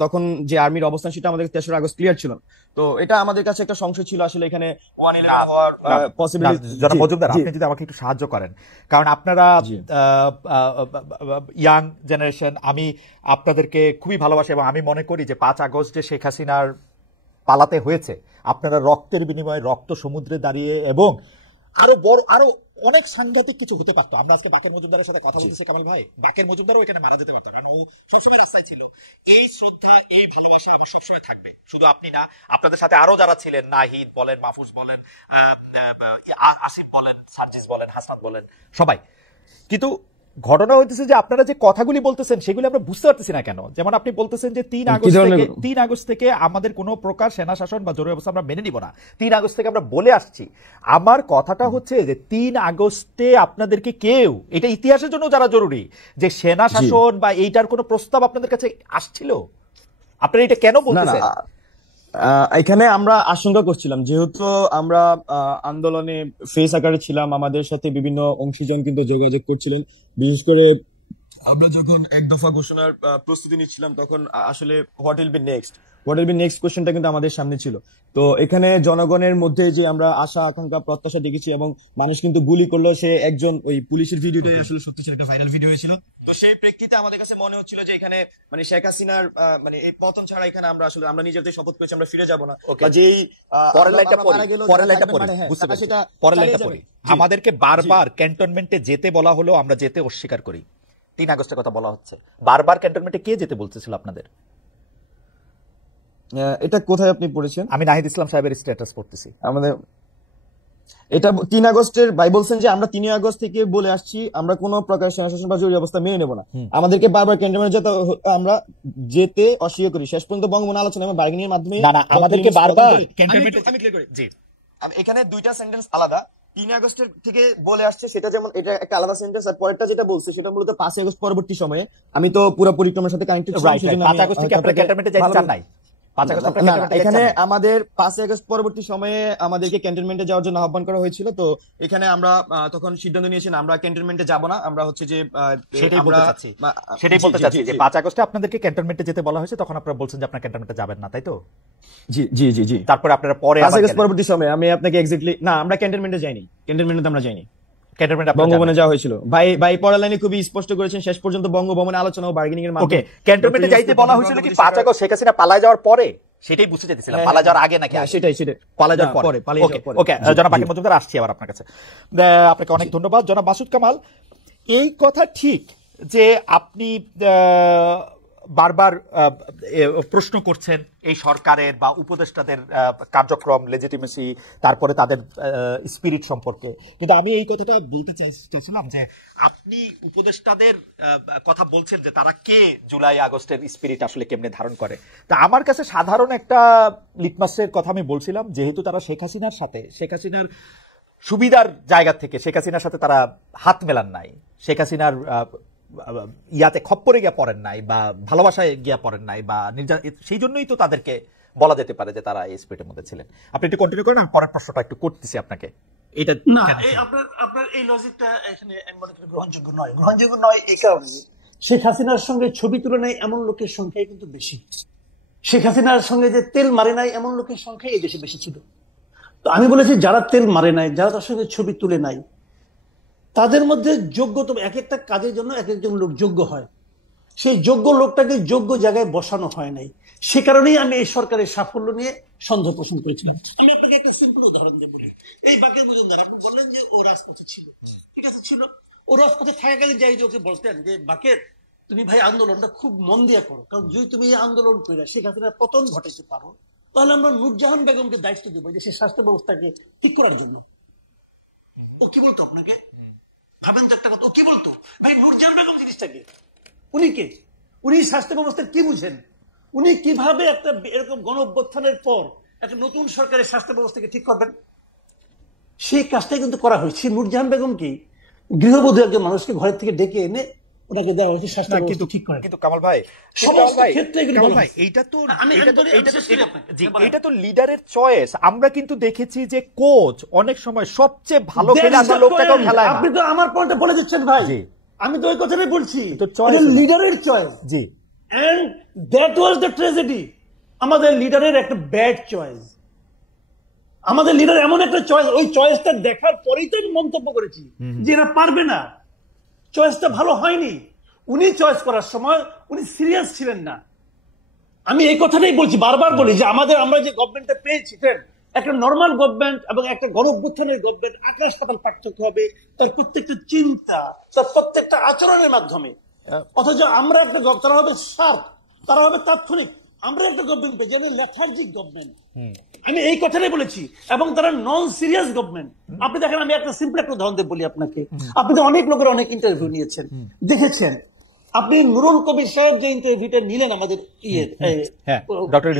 তখন যে আর্মির অবস্থান সেটা আমাদের 3 আগস্ট ক্লিয়ার ছিল, তো এটা আমাদের কাছে একটা সংশয় ছিল আসলে এখানে 111 হওয়ার পসিবিলিটি। জনাব মজুমদার, আপনি যদি আমাকে একটু সাহায্য করেন, কারণ আপনারা ইয়াং জেনারেশন, আমি আপনাদেরকে খুবই ভালোবাসি এবং আমি মনে করি যে 5 আগস্ট যে শেখ হাসিনার পালাতে হয়েছে, আপনারা রক্তের বিনিময়ে রক্ত সমুদ্রে দাঁড়িয়ে, এবং আরো অনেক সাংঘাতিক কিছু হতে পারতো। আমরা আজকে বাকের মজুমদারের সাথে কথা বলতেছি, কামাল ভাই, বাকের মজুমদারও এখানে মারা যেতে পারতো, কারণ ও সবসময় রাস্তায় ছিল। এই শ্রদ্ধা, এই ভালোবাসা আমার সবসময় থাকবে, শুধু আপনি না, আপনাদের সাথে আরো যারা ছিলেন, নাহিদ বলেন, মাহফুজ বলেন, আসিফ বলেন, সার্জিস বলেন, হাসান বলেন, সবাই। কিন্তু ঘটনা হইতেছে যে আপনারা যে কথাগুলি বলতেছেন সেগুলি আমরা বুঝতে পারতেছি না কেন। যেমন আপনি বলতেছেন যে 3 আগস্ট থেকে আমাদের কোনো প্রকার সেনা শাসন বা জরুরি অবস্থা আমরা মেনে নিব না, 3 আগস্ট থেকে আমরা বলে আসছি। আমার কথাটা হচ্ছে যে 3 আগস্টে আপনাদেরকে কেউ, এটা ইতিহাসের জন্য যারা জরুরি, যে সেনা শাসন বা এইটার কোনো প্রস্তাব আপনাদের কাছে আসছিল? আপনারা এটা কেন বলতেছেন? এখানে আমরা আশঙ্কা করছিলাম, যেহেতু আমরা আন্দোলনে ফেস আকারে ছিলাম, আমাদের সাথে বিভিন্ন অংশীজন কিন্তু যোগাযোগ করছিলেন, বিশেষ করে আমরা যখন এক দফা ঘোষণার প্রস্তুতি নিচ্ছিলাম তখন আসলে হোয়াট উইল বি নেক্সট কোশ্চেনটা কিন্তু আমাদের সামনে ছিল। তো এখানে জনগণের মধ্যে যে আমরা আশা আকাঙ্ক্ষা প্রত্যাশা দেখেছি এবং মানুষ কিন্তু গুলি করলো, সে একজন ওই পুলিশের ভিডিওটাই আসলে সত্যি একটা ভাইরাল ভিডিও হয়েছিল। তো সেই প্রেক্ষিতে আমাদের কাছে মনে হচ্ছিল যে এখানে মানে শেখ হাসিনার মানে এই পতন ছাড়া এখানে আমরা নিজেদের শপথ করেছি আমরা ফিরে যাব না। যেই পরের লাইনটা পড়ি বুঝতে পারছি, পরের লাইনটা পড়ি। আমাদেরকে বারবার ক্যান্টনমেন্টে যেতে বলা হলো, আমরা যেতে অস্বীকার করি। 3 আগস্টের কথা বলা হচ্ছে, বারবার ক্যান্টনমেন্টে কে যেতে বলতেছিল আপনাদের? এটা কোথায় আপনি পড়েছেন? আমি নাহিদ ইসলাম সাহেবের স্ট্যাটাস পড়তেছি। আমাদের এটা 3 আগস্টের ভাই বলছেন যে আমরা 3 আগস্ট থেকে বলে আসছি আমরা কোনো প্রকার শাসন বা জরুরি অবস্থা মেনে নেব না। আমাদেরকে বারবার ক্যান্টনমেন্টে যেতে আমরা যেতে অস্বীকার করি। শেষ পর্যন্ত বঙ্গবন্ধু আলোচনা এবং বার্গেনিং এর মাধ্যমে না আমাদেরকে বারবার ক্যান্টনমেন্টে আমি ক্লিয়ার করি। জি, এখানে দুইটা সেন্টেন্স আলাদা। 3 আগস্টের থেকে বলে আসছে সেটা যেমন এটা একটা আলাদা সেন্টেন্স, আর পরেরটা যেটা বলছে সেটা মূলত 5 আগস্ট পরবর্তী সময়ে। আমি তো পুরো পরিক্রমার সাথে কানেক্টেড ছিলাম, সেজন্য 5 আগস্ট থেকে আপনারা ক্যান্টনমেন্টে যাইতে চান নাই? 5 আগস্ট এখানে আমাদের 5 আগস্ট পরবর্তী সময়ে আমাদেরকে ক্যান্টনমেন্টে যাওয়ার জন্য আহ্বান করা হয়েছিল। তো এখানে আমরা তখন সিদ্ধান্ত নিয়েছি আমরা ক্যান্টনমেন্টে যাব না। আমরা হচ্ছে যে সেটাই বলতে চাচ্ছি যে 5 আগস্টে আপনাদেরকে ক্যান্টনমেন্টে যেতে বলা হয়েছে, তখন আপনারা বলছেন যে আপনারা ক্যান্টনমেন্টে যাবেন না, তাই তো? জি জি জি জি। তারপরে আপনারা পরে 5 আগস্ট পরবর্তী সময়ে আমি আপনাকে এক্স্যাক্টলি না, আমরা ক্যান্টনমেন্টে যাইনি, ক্যান্টনমেন্টে আমরা যাইনি, বঙ্গভবনে যাওয়া হয়েছিল। ভাই পরের লাইনে খুবই স্পষ্ট করেছেন, শেষ পর্যন্ত বঙ্গভবনে আলোচনা ও বার্গেনিং এর মাধ্যমে। ওকে, ক্যান্টনমেন্টে যাইতে বলা হয়েছিল কি 5 আগস্ট শেখ হাসিনা পালায় যাওয়ার পরে? সেটাই বুঝতে চাইছিলাম, পালা যাওয়ার আগে নাকি? সেটাই পালা যাওয়ার পরে। ওকে, জনাব বাকির মজুমদার, আসছি আবার আপনার কাছে। আপনাকে অনেক ধন্যবাদ। জনাব মাসুদ কামাল, এই কথা ঠিক যে আপনি বারবার প্রশ্ন করছেন এই সরকারের বা উপদেষ্টাদের কার্যক্রম, লেজিটিমেসি, তারপরে তাদের স্পিরিট সম্পর্কে, কিন্তু আমি এই কথাটা বলতে চাইছিলাম যে আপনি উপদেষ্টাদের কথা বলছেন যে তারা কে জুলাই আগস্টের স্পিরিট আসলে কেমনে ধারণ করে। তা আমার কাছে সাধারণ একটা লিটমাসের কথা আমি বলছিলাম, যেহেতু তারা শেখ হাসিনার সুবিধার জায়গা থেকে শেখ হাসিনার সাথে তারা হাত মেলান নাই, শেখ হাসিনার ইয়াতে খপ্পরে গিয়া পড়েন নাই বা ভালোবাসায় গিয়া পড়েন নাই বা সেই জন্যই তো তাদেরকে বলা যেতে পারে যে তারা এই স্পিরিটের মধ্যে ছিলেন। আপনি একটু কন্টিনিউ করেন, পরের প্রশ্নটা একটু করতেছি আপনাকে। এটা না, আপনার এই লজিকটা এখানে আমি মনে করি গ্রহণযোগ্য নয়। এই কারণে শেখ হাসিনার সঙ্গে ছবি তুলে নেয় এমন লোকের সংখ্যাই কিন্তু বেশি। শেখ হাসিনার সঙ্গে যে তেল মারে নাই এমন লোকের সংখ্যা এই দেশে বেশি ছিল। তো আমি বলেছি যারা তেল মারে নাই, যারা তার সঙ্গে ছবি তুলে নাই, তাদের মধ্যে যোগ্যতা, এক একটা কাজের জন্য এক একজন লোক যোগ্য হয়, সেই যোগ্য লোকটাকে যোগ্য জায়গায় বসানো হয় নাই। সে কারণেই আমি এই সরকারের সাফল্য নিয়ে সন্দেহ পোষণ করেছিলাম। আমি আপনাকে একটা সিম্পল উদাহরণ দিয়ে বলি। এই বাকের মজুমদার, আপনি বললেন যে ও রাজপথে ছিল, ঠিক আছে ছিল, ও রাজপথে থাকাকালীন যাই যে ওকে বলতেন যে বাকের তুমি ভাই আন্দোলনটা খুব মন দিয়া করো, কারণ যদি তুমি এই আন্দোলন করে শেখ হাসিনার পতন ঘটাইতে পারো তাহলে আমরা নূরজাহান বেগমকে দায়িত্ব দেবো দেশের স্বাস্থ্য ব্যবস্থাকে ঠিক করার জন্য। ও কি বলতো আপনাকে? ভাবেন তো একটা কথা, ও কি বলতো? ভাই নূরজাহান বেগম জিনিসটা কি? উনি কে? উনি স্বাস্থ্য ব্যবস্থা কি বুঝেন? উনি কিভাবে একটা এরকম গণ অভ্যুত্থানের পর একটা নতুন সরকারের স্বাস্থ্য ব্যবস্থাকে ঠিক করবেন? সেই কাজটাই কিন্তু করা হয়েছে। নূরজাহান বেগম কি গৃহবধূ একজন মানুষকে ঘরের থেকে ডেকে এনে ওনাকে দেওয়া হয়েছে স্বাস্থ্য ব্যবস্থা ঠিক করে। কিন্তু কামাল ভাই, এটা তো লিডারের চয়েস। আমরা কিন্তু দেখেছি যে কোচ অনেক সময় সবচেয়ে ভালো খেলে আসা লোকটাকেও খেলায়। আপনি তো আমার পয়েন্টে বলে দিচ্ছেন ভাই, আমি তো ওই কথাটাই বলছি, লিডারের চয়েস। জি, and that was the tragedy. আমাদের লিডারের একটা ব্যাড চয়েস, আমাদের লিডার এমন একটা চয়েস, ওই চয়েসটা দেখার পরেই তো আমি মন্তব্য করেছি যে এরা পারবে না, চয়েসটা ভালো হয়নি। উনি চয়েস করার সময় উনি সিরিয়াস ছিলেন না। আমি এই কথাটাই বলছি, বারবার বলি যে আমরা যে গভর্নমেন্টটা পেয়েছি একটা নর্মাল গভর্নমেন্ট এবং একটা গণঅভ্যুত্থানের গভর্নমেন্ট আকাশ পাতাল পার্থক্য হবে তার প্রত্যেকটা চিন্তা, তার প্রত্যেকটা আচরণের মাধ্যমে। অথচ আমরা একটা তারা হবে শার্প, তারা হবে তাৎক্ষণিক। আমরা একটা গভর্নমেন্ট পেয়েছি যেন লেথার্জিক গভর্নমেন্ট। আমি এই কথাটাই বলেছি, এবং তারা নন সিরিয়াস গভর্নমেন্ট। আপনি দেখেন, আমি একটা সিম্পল একটা উদাহরণ দিয়ে বলি আপনাকে। আপনি তো অনেক লোকের অনেক ইন্টারভিউ নিয়েছেন, দেখেছেন। আপনি নুরুল কবির সাহেব যে ইন্টারভিউটা নিলেন আমাদের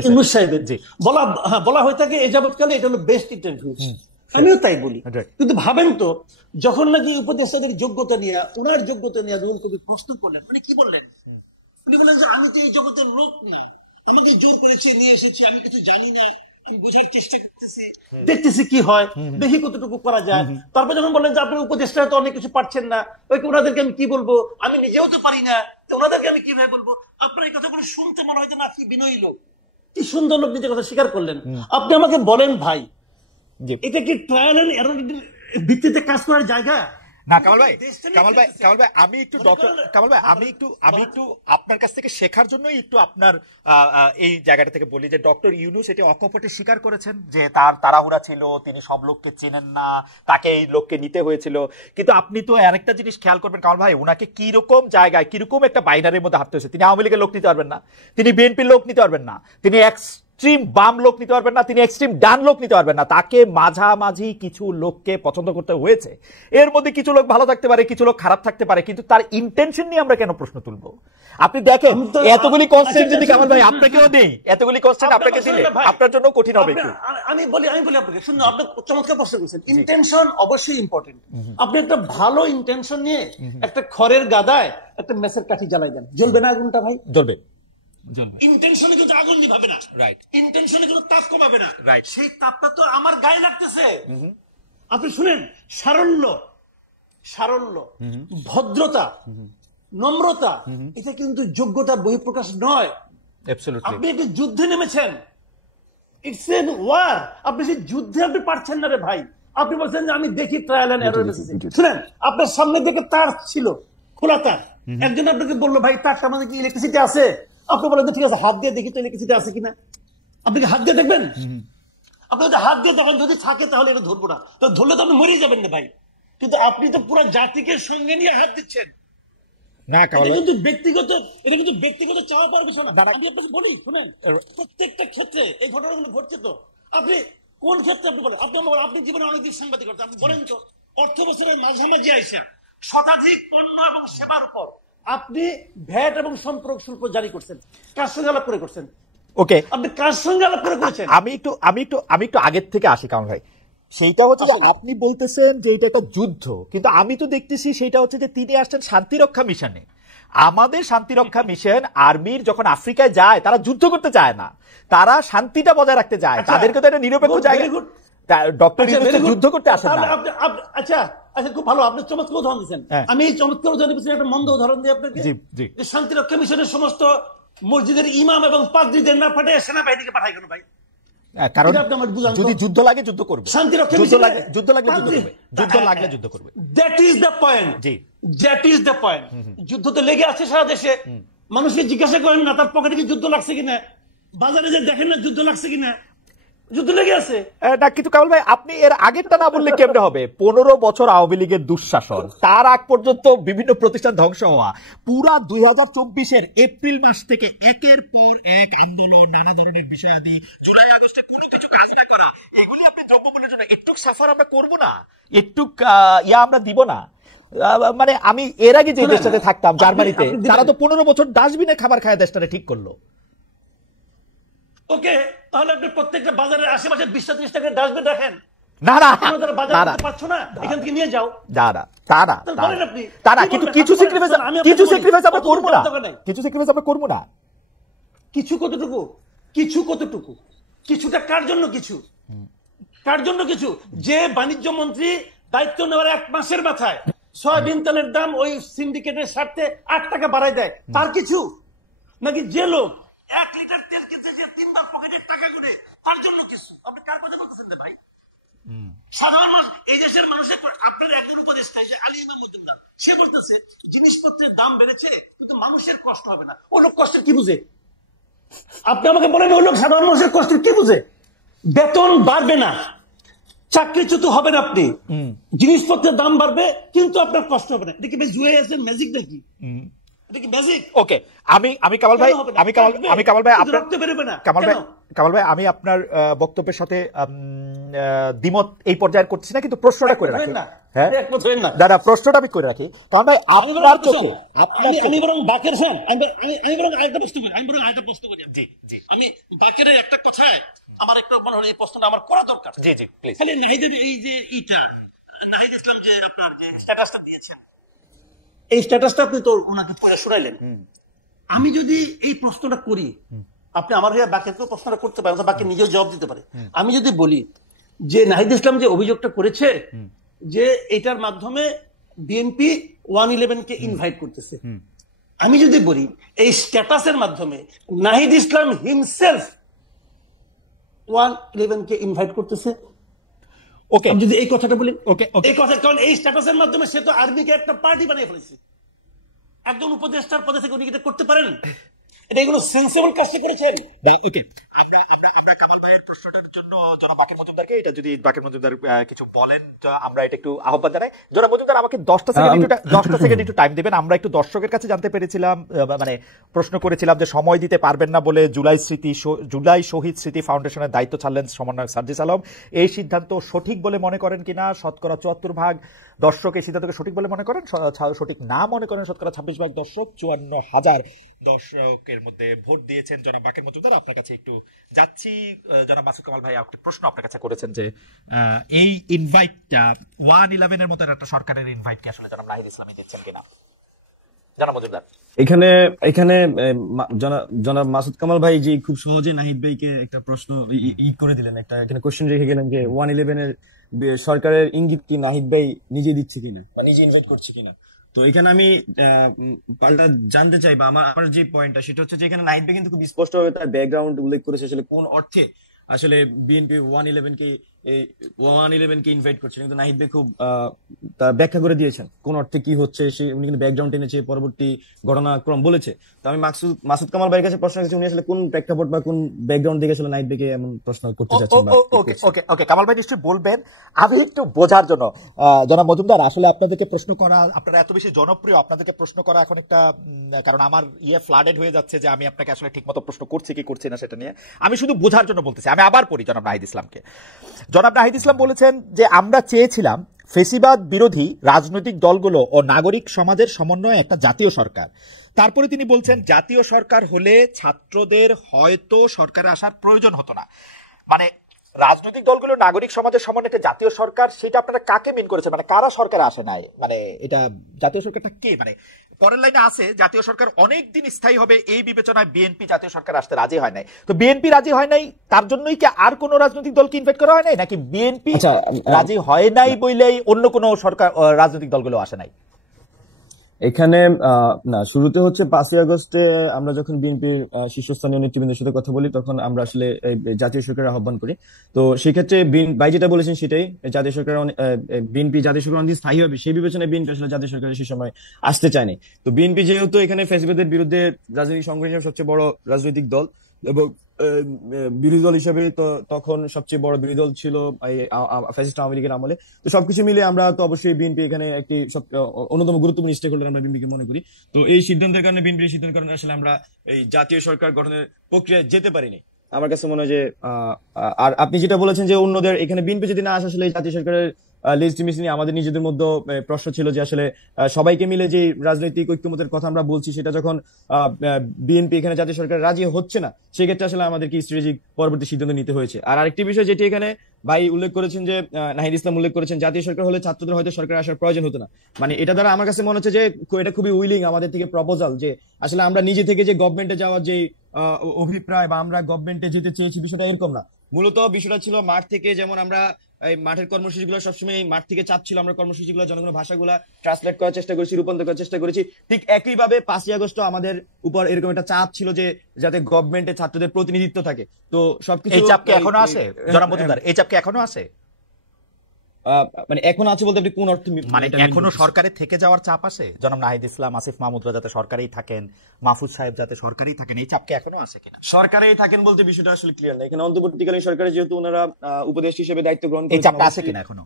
ইউনূস সাহেবের, বলা হয়ে থাকে এ যাবৎকালে এটা হলো বেস্ট ইন্টারভিউ। আমিও তাই বলি। কিন্তু ভাবেন তো, যখন নাকি উপদেষ্টাদের যোগ্যতা নিয়ে, ওনার যোগ্যতা নিয়ে নুরুল কবির প্রশ্ন করলেন, উনি কি বললেন? উনি বললেন যে আমি তো এই জগতের লোক না, আমাকে জোর করেছি নিয়ে এসেছি, আমি কিছু জানি না, বুঝার চেষ্টা করতেছি, দেখতেছি কি হয়, দেখি কতটুকু করা যায়। তারপর যখন বললেন যে আপনার উপদেষ্টা তো অনেক কিছু পারছেন না, ওনাদেরকে আমি কি বলবো, আমি নিজেও তো পারি না, তো ওনাদেরকে আমি কিভাবে বলবো? আপনার এই কথাগুলো শুনতে মনে হয় যে না, কি বিনয়ী লোক, কি সুন্দর লোক, নিজের কথা স্বীকার করলেন। আপনি আমাকে বলেন ভাই, এটা কি ট্রায়াল এন্ড এরর ভিত্তিতে কাজ করার জায়গা? না কামাল ভাই, আমি একটু ডক্টর কামাল ভাই, আমি একটু আপনার কাছ থেকে শেখার জন্যই একটু আপনার এই জায়গাটা থেকে বলি যে ডক্টর ইউনূস এটি অকপটে স্বীকার করেছেন যে তার তাড়াহুড়া ছিল, তিনি সব লোককে চেনেন না, তাকে এই লোককে নিতে হয়েছিল। কিন্তু আপনি তো আরেকটা জিনিস খেয়াল করবেন কামাল ভাই, ওনাকে কিরকম জায়গায়, কিরকম একটা বাইনারির মধ্যে হাঁটতে হয়েছে। তিনি আওয়ামী লীগের লোক নিতে পারবেন না, তিনি বিএনপির লোক নিতে পারবেন না, তিনি এক্সট্রিম বাম লোক নিতে পারবেন না, তিনি এক্সট্রিম ডান লোক নিতে পারবেন না, তাকে মাঝামাঝি কিছু লোককে পছন্দ করতে হয়েছে। এর মধ্যে কিছু লোক ভালো থাকতে পারে, কিছু লোক খারাপ থাকতে পারে, কিন্তু তার ইন্টেনশন নিয়ে আমরা কেন প্রশ্ন তুলবো? আপনি দেখেন এতগুলি কনস্ট্যান্ট যদি কামাল ভাই আপনাকেও দেই, এতগুলি কনস্ট্যান্ট আপনাকে দিলে আপনার জন্য কঠিন হবে একটু। আমি বলি আপনাকে, শুনুন, আপনি চমৎকার প্রশ্ন করেছেন। ইন্টেনশন অবশ্যই ইম্পর্টেন্ট। আপনি একটা ভালো ইন্টেনশন নিয়ে একটা খড়ের গাদায় একটা মেসের কাঠি জ্বালাই দেন, জ্বলবে না আগুনটা ভাই? জ্বলবে। ইন্টেনশনে কিন্তু আগুন নিভাবে না, রাইট? ইন্টেনশনে কিন্তু তাপ কমাবে না, রাইট? সেই তাপটা তো আমার গায়ে লাগতেছে। আপনি শুনেন, সারল্য, ভদ্রতা, নম্রতা, এটা কিন্তু যোগ্যতার বহিঃপ্রকাশ নয়। আপনি একটি যুদ্ধে নেমেছেন, ইটস এন ওয়ার। আপনি সেই যুদ্ধে আপনি পারছেন না রে ভাই। আপনি বলছেন যে আমি দেখি ট্রায়াল এন্ড এরর বেসিসে। শুনেন, আপনার সামনে দিকে তার ছিল, খোলা তার, একজন আপনাকে বললো ভাই তারটা মানে কি ইলেকট্রিসিটি আছে? আপনি বলেন ঠিক আছে, হাত দিয়ে দেখি তো ইলেকট্রিসিটি আছে কিনা। আপনি কি হাত দিয়ে দেখবেন? আপনি যদি হাত দিয়ে দেখেন, যদি থাকে তাহলে এটা ধরবো না, তো ধরলে তো আপনি মরেই যাবেন না ভাই। কিন্তু আপনি তো পুরো জাতিকে সঙ্গে নিয়ে হাত দিচ্ছেন। না কামাল, এটা কিন্তু ব্যক্তিগত চাওয়া পাওয়ার বিষয় না। আমি আপনাকে বলি, শুনেন, প্রত্যেকটা ক্ষেত্রে এই ঘটনাগুলো ঘটছে। তো আপনি কোন ক্ষেত্রে আপনি বলেন? আপনি জীবনে অনেকদিন সাংবাদিক করতেন, আপনি বলেন তো, অর্থ বছরের মাঝামাঝি আইসা শতাধিক পণ্য এবং সেবার উপর আপনি ভ্যাট এবং সম্পর্ক শুল্ক জারি করছেন, কার সঙ্গে আলাপ করে করছেন? ওকে, আপনি কার সঙ্গে আলাপ করে করেছেন? আমি একটু আগের থেকে আসি কামাল ভাই। সেইটা হচ্ছে যে আপনি বলতেছেন যে এটা একটা যুদ্ধ, কিন্তু আমি তো দেখতেছি সেটা হচ্ছে যে তিনি আসছেন শান্তিরক্ষা মিশনে। আমাদের শান্তিরক্ষা মিশন আর্মির যখন আফ্রিকায় যায়, তারা যুদ্ধ করতে চায় না, তারা শান্তিটা বজায় রাখতে চায়। তাদেরকে তো একটা নিরপেক্ষ জায়গা, ডক্টর ইউনূস যুদ্ধ করতে আসেন না। আচ্ছা, খুব ভালো, আপনি চমৎকার উদাহরণ দিচ্ছেন। আমি এই চমৎকার উদাহরণ দিচ্ছি, একটা মন্দ উদাহরণ দিই আপনাকে। যে শান্তিরক্ষা মিশনের সমস্ত মসজিদের ইমাম এবং পাদ্রীদের না পাঠায় সেনাবাহিনীকে পাঠায় কেন ভাই? কারণ যদি যুদ্ধ লাগে যুদ্ধ করবে, যুদ্ধ করবে। That is the point. That is the point. যুদ্ধ তো লেগে আছে সারা দেশে। মানুষকে জিজ্ঞাসা করেন না তার পকেটে কি যুদ্ধ লাগছে কিনা, বাজারে যে দেখেন না যুদ্ধ লাগছে কিনা, যুদ্ধ লেগে আছে না। কিন্তু কামাল ভাই, আপনি এর আগেরটা না বললে কেমনে হবে? 15 বছর আওয়ামী লীগের দুঃশাসন, তার আগ পর্যন্ত বিভিন্ন প্রতিষ্ঠান ধ্বংস হওয়া, পুরা 2024-এর এপ্রিল মাস থেকে একের পর এক আন্দোলন, নানা ধরনের বিষয়াদি, জুলাই আগস্টে কোনো কিছু কাজ না করা, এগুলি আপনি দ্রব্যমূল্যের জন্য একটু সাফার আমরা করবো না, একটু আমরা দিব না? মানে আমি এর আগে যে দেশটাতে থাকতাম জার্মানিতে, তারা তো 15 বছর ডাস্টবিনে খাবার খায় দেশটারে ঠিক করলো। ওকে, তাহলে আপনি প্রত্যেকটা বাজারের আশেপাশে 20-30 টাকার ডাস্টবিন রাখেন। কিছু স্যাক্রিফাইস আমরা করবো না। কিছু কতটুকু, কিছুটা কার জন্য কিছু? যে বাণিজ্য মন্ত্রী দায়িত্ব নেওয়ার 1 মাসের মাথায় সয়াবিন তেলের দাম ওই সিন্ডিকেটের স্বার্থে 8 টাকা বাড়ায় দেয়, তার কিছু? নাকি যে লোক 1 লিটার তেল কিনতে যে 3 বার পকেটের টাকা করে, তার জন্য কিছু? আপনি কার কথা বলতেছেন ভাই? সাধারণ মানুষ, এই দেশের মানুষের, আপনার একজন উপদেষ্টা আলী ইমাম মজুমদার, সে বলতেছে জিনিসপত্রের দাম বেড়েছে কিন্তু মানুষের কষ্ট হবে না। ও লোক কষ্ট কি বুঝে? আপনি আমাকে বলেন, ওই লোক সাধারণ মানুষের কষ্ট কি বুঝে? বেতন বাড়বে না, চাকরিচ্যুত হবেন আপনি, জিনিসপত্রের দাম বাড়বে কিন্তু আপনার কষ্ট হবে না। এটা কি জুয়ে আছে, ম্যাজিক নাকি? ওকে, আমি কামাল ভাই, আমি আপনার বক্তব্যের সাথে দ্বিমত এই পর্যায়ে করছি না, কিন্তু প্রশ্নটা করে রাখি। হ্যাঁ দাদা, প্রশ্নটা আমি করে রাখি কারণ ভাই আপনার চোখে, আমি বরং বাকের ফ্যান, আমি বরং আরেকটা প্রশ্ন করি। আমি বাকের একটা কথায় আমার একটু মনে হলো এই প্রশ্নটা আমার করা দরকার। জি প্লিজ। নাহিদের এই যে নাহিদ ইসলাম যে আপনার যে স্ট্যাটাসটা দিয়েছেন, এই স্ট্যাটাসটা আপনি তো ওনাকে পড়ে শোনাইলেন। আমি যদি এই প্রশ্নটা করি, আপনি আমার হয়ে বাকিকেও প্রশ্নটা করতে পারেন, বাকি নিজেও জবাব দিতে পারে। আমি যদি বলি যে নাহিদ ইসলাম যে অভিযোগটা করেছে যে এটার মাধ্যমে বিএনপি 111 কে ইনভাইট করতেছে, আমি যদি বলি এই স্ট্যাটাসের মাধ্যমে নাহিদ ইসলাম হিমসেলফ 111 কে ইনভাইট করতেছে, ওকে, আমি যদি এই কথাটা বলি, ওকে, এই কথা, কারণ এই স্ট্যাটাসের মাধ্যমে সে তো আর্মিকে একটা পার্টি বানিয়ে ফেলেছে। একজন উপদেষ্টার পদে থেকে উনি কি করতে পারেন? এটা কোনো সেন্সিবল কাজটি করেছেন? ওকে, আমরা কামাল ভাইয়ের প্রশ্নটার জন্য জনাব বাকের মজুমদারকে, এটা যদি বাকের মজুমদার কিছু বলেন, আমরা এটা একটু আহ্বান জানাই। জনাব মজুমদার আমাকে 10টা সেকেন্ড একটু টাইম দিবেন। আমরা একটু দর্শকের কাছে জানতে পেরেছিলাম, মানে প্রশ্ন করেছিলাম যে সময় দিতে পারবেন না বলে জুলাই শহীদ স্মৃতি ফাউন্ডেশনের দায়িত্ব ছাড়লেন সমন্বয়ক সার্জিস আলম। এই সিদ্ধান্ত সঠিক বলে মনে করেন কিনা? শতকরা 74% দর্শক এই সিদ্ধান্তকে সঠিক বলে মনে করেন, সঠিক না মনে করেন শতকরা 26% দর্শক। 54,000 দর্শকের মধ্যে ভোট দিয়েছেন। জনাব বাকের মজুমদার, আপনার কাছে একটু যাচ্ছি। জনাব মাসুদ কামাল ভাই একটা প্রশ্ন আপনার কাছে করেছেন যে এই ইনভাইটটা 111 এর মতো একটা সরকারের ইনভাইট কি আসলে জনাব নাহিদ ইসলামই দিচ্ছেন কিনা? জনাব মজুমদার, এখানে এখানে জনাব মাসুদ কামাল ভাই যে খুব সহজে নাহিদ ভাইকে একটা প্রশ্ন করে দিলেন, একটা এখানে কোশ্চেন রেখে গেলেন যে 111 এর সরকারের ইঙ্গিত কি নাহিদ ভাই নিজে দিচ্ছে কিনা বা নিজে ইনভাইট করছে কিনা। তো এখানে আমি পাল্টা জানতে চাই, বা আমার যে পয়েন্টটা সেটা হচ্ছে যে এখানে নাহিদ ভাই কিন্তু খুব স্পষ্টভাবে তার ব্যাকগ্রাউন্ড উল্লেখ করেছে আসলে কোন অর্থে আসলে বিএনপি 111 কে ইনভাইট করছে, কিন্তু নাহিদ ভাই খুব তা ব্যাখ্যা করে দিয়েছেন কোন অর্থে কি হচ্ছে, সে উনি কিন্তু ব্যাকগ্রাউন্ড টেনেছে, পরবর্তী ঘটনাক্রম বলেছে। তো আমি মাসুদ কামাল ভাইয়ের কাছে প্রশ্ন করেছি উনি আসলে কোন প্রেক্ষাপট বা কোন ব্যাকগ্রাউন্ড দেখে আসলে নাহিদ ভাইকে এমন প্রশ্ন করতে যাচ্ছেন। ওকে, কামাল ভাই নিশ্চয়ই বলবেন। আমি একটু বোঝার জন্য, জনাব মজুমদার, আসলে আপনাদেরকে প্রশ্ন করা, আপনারা এত বেশি জনপ্রিয়, আপনাদেরকে প্রশ্ন করা এখন একটা, কারণ আমার ফ্লাডেড হয়ে যাচ্ছে যে আমি আপনাকে আসলে ঠিকমতো প্রশ্ন করছি কি করছি না সেটা নিয়ে। আমি শুধু বোঝার জন্য বলতেছি। আমি আবার পড়ি জনাব নাহিদ ইসলামকে। জনাব নাহিদ ইসলাম বলেছেন যে আমরা চেয়েছিলাম ফেসিবাদ বিরোধী রাজনৈতিক দলগুলো ও নাগরিক সমাজের সমন্বয়ে একটা জাতীয় সরকার। তারপরে তিনি বলছেন জাতীয় সরকার হলে ছাত্রদের হয়তো সরকারে আসার প্রয়োজন হতো না। মানে রাজনৈতিক দলগুলো নাগরিক সমাজের সমন্বয়ে একটা জাতীয় সরকার, সেটা আপনারা কাকে মিন করেছেন? মানে কারা সরকারে আসে নাই? মানে এটা জাতীয় সরকারটা কে? মানে পরের লাইনে আছে জাতীয় সরকার অনেক দিন স্থায়ী হবে, এই বিবেচনায় বিএনপি জাতীয় সরকার আসতে রাজি হয় নাই। তো বিএনপি রাজি হয় নাই, তার জন্যই কি আর কোন রাজনৈতিক দলকে ইনভাইট করা হয় নাই, নাকি বিএনপি রাজি হয় নাই বলেই অন্য কোন সরকার রাজনৈতিক দলগুলো আসে নাই? এখানে না, শুরুতে হচ্ছে 5ই আগস্টে আমরা যখন বিএনপির শীর্ষস্থানীয় নেতৃবৃন্দের সাথে কথা বলি তখন আমরা আসলে জাতীয় সরকারের আহ্বান করি। তো সেক্ষেত্রে ভাই যেটা বলেছেন সেটাই, জাতীয় সরকার বিএনপি জাতীয় সরকার অনেকদিন স্থায়ী হবে সেই বিবেচনায় বিএনপি আসলে জাতীয় সরকারের সেই সময় আসতে চায়নি। তো বিএনপি যেহেতু এখানে ফ্যাসিবাদের বিরুদ্ধে রাজনৈতিক সংগঠন হিসেবে সবচেয়ে বড় রাজনৈতিক দল এবং বিরোধী দল হিসেবে তো তখন সবচেয়ে বড় বিরোধী দল ছিল ফ্যাসিস্ট আওয়ামী লীগের আমলে। তো সবকিছু মিলে আমরা তো অবশ্যই বিএনপি এখানে একটি অন্যতম গুরুত্বপূর্ণ স্টেক হোল্ডার আমরা বিএনপিকে মনে করি। তো এই সিদ্ধান্তের কারণে, বিএনপির সিদ্ধান্তের কারণে আসলে আমরা এই জাতীয় সরকার গঠনের প্রক্রিয়ায় যেতে পারিনি। আমার কাছে মনে হয় যে আর আপনি যেটা বলেছেন যে অন্যদের এখানে বিএনপি যদি না আসে আসলে জাতীয় সরকারের লেজিটিমেসি নিয়ে আমাদের নিজেদের মধ্যে প্রশ্ন ছিল যে আসলে সবাইকে মিলে যে রাজনৈতিক ঐক্যমতের কথা আমরা বলছি সেটা যখন বিএনপি এখানে জাতীয় সরকার রাজি হচ্ছে না, সেক্ষেত্রে আসলে আমাদেরকে স্ট্র্যাটেজিক পরবর্তী সিদ্ধান্ত নিতে হয়েছে। আর আরেকটি বিষয় যেটি এখানে ভাই উল্লেখ করেছেন যে নাহিদ ইসলাম উল্লেখ করেছেন জাতীয় সরকার হলে ছাত্রদের হয়তো সরকার আসার প্রয়োজন হতো না। মানে এটা দ্বারা আমার কাছে মনে হচ্ছে যে এটা খুবই উইলিং আমাদের থেকে প্রপোজাল যে আসলে আমরা নিজে থেকে যে গভর্নমেন্টে যাওয়ার যে অভিপ্রায় বা আমরা গভর্নমেন্টে যেতে চেয়েছি বিষয়টা এরকম না। মূলত বিষয়টা ছিল মাঠ থেকে, যেমন আমরা এই মাঠের কর্মসূচিগুলো সবসময় মাঠ থেকে চাপ ছিল, আমরা কর্মসূচিগুলো জনগণের ভাষাগুলো ট্রান্সলেট করার চেষ্টা করেছি, রূপান্তর করার চেষ্টা করেছি। ঠিক একইভাবে 5ই আগস্ট আমাদের উপর এরকম একটা চাপ ছিল যে যাতে গভর্নমেন্টে ছাত্রদের প্রতিনিধিত্ব থাকে। তো সবকিছু এই চাপ কি এখনো আছে জনাব মজুমদার? এই চাপ কি এখনো আছে? মানে এখন আছে বলতে আপনি কোন অর্থে? মানে এখনো সরকারে থেকে যাওয়ার চাপ আছে? জনাব নাহিদ ইসলাম, আসিফ মাহমুদরা যাতে সরকারেই থাকেন, মাহফুজ সাহেব যাতে সরকারেই থাকেন, এই চাপ কি এখনো আছে কিনা? সরকারেই থাকেন বলতে বিষয়টা আসলে ক্লিয়ার না। এখানে অন্তর্বর্তীকালীন সরকারে যেহেতু ওনারা উপদেষ্টা হিসেবে দায়িত্ব গ্রহণ করেছেন, এই চাপটা আছে কিনা এখনো?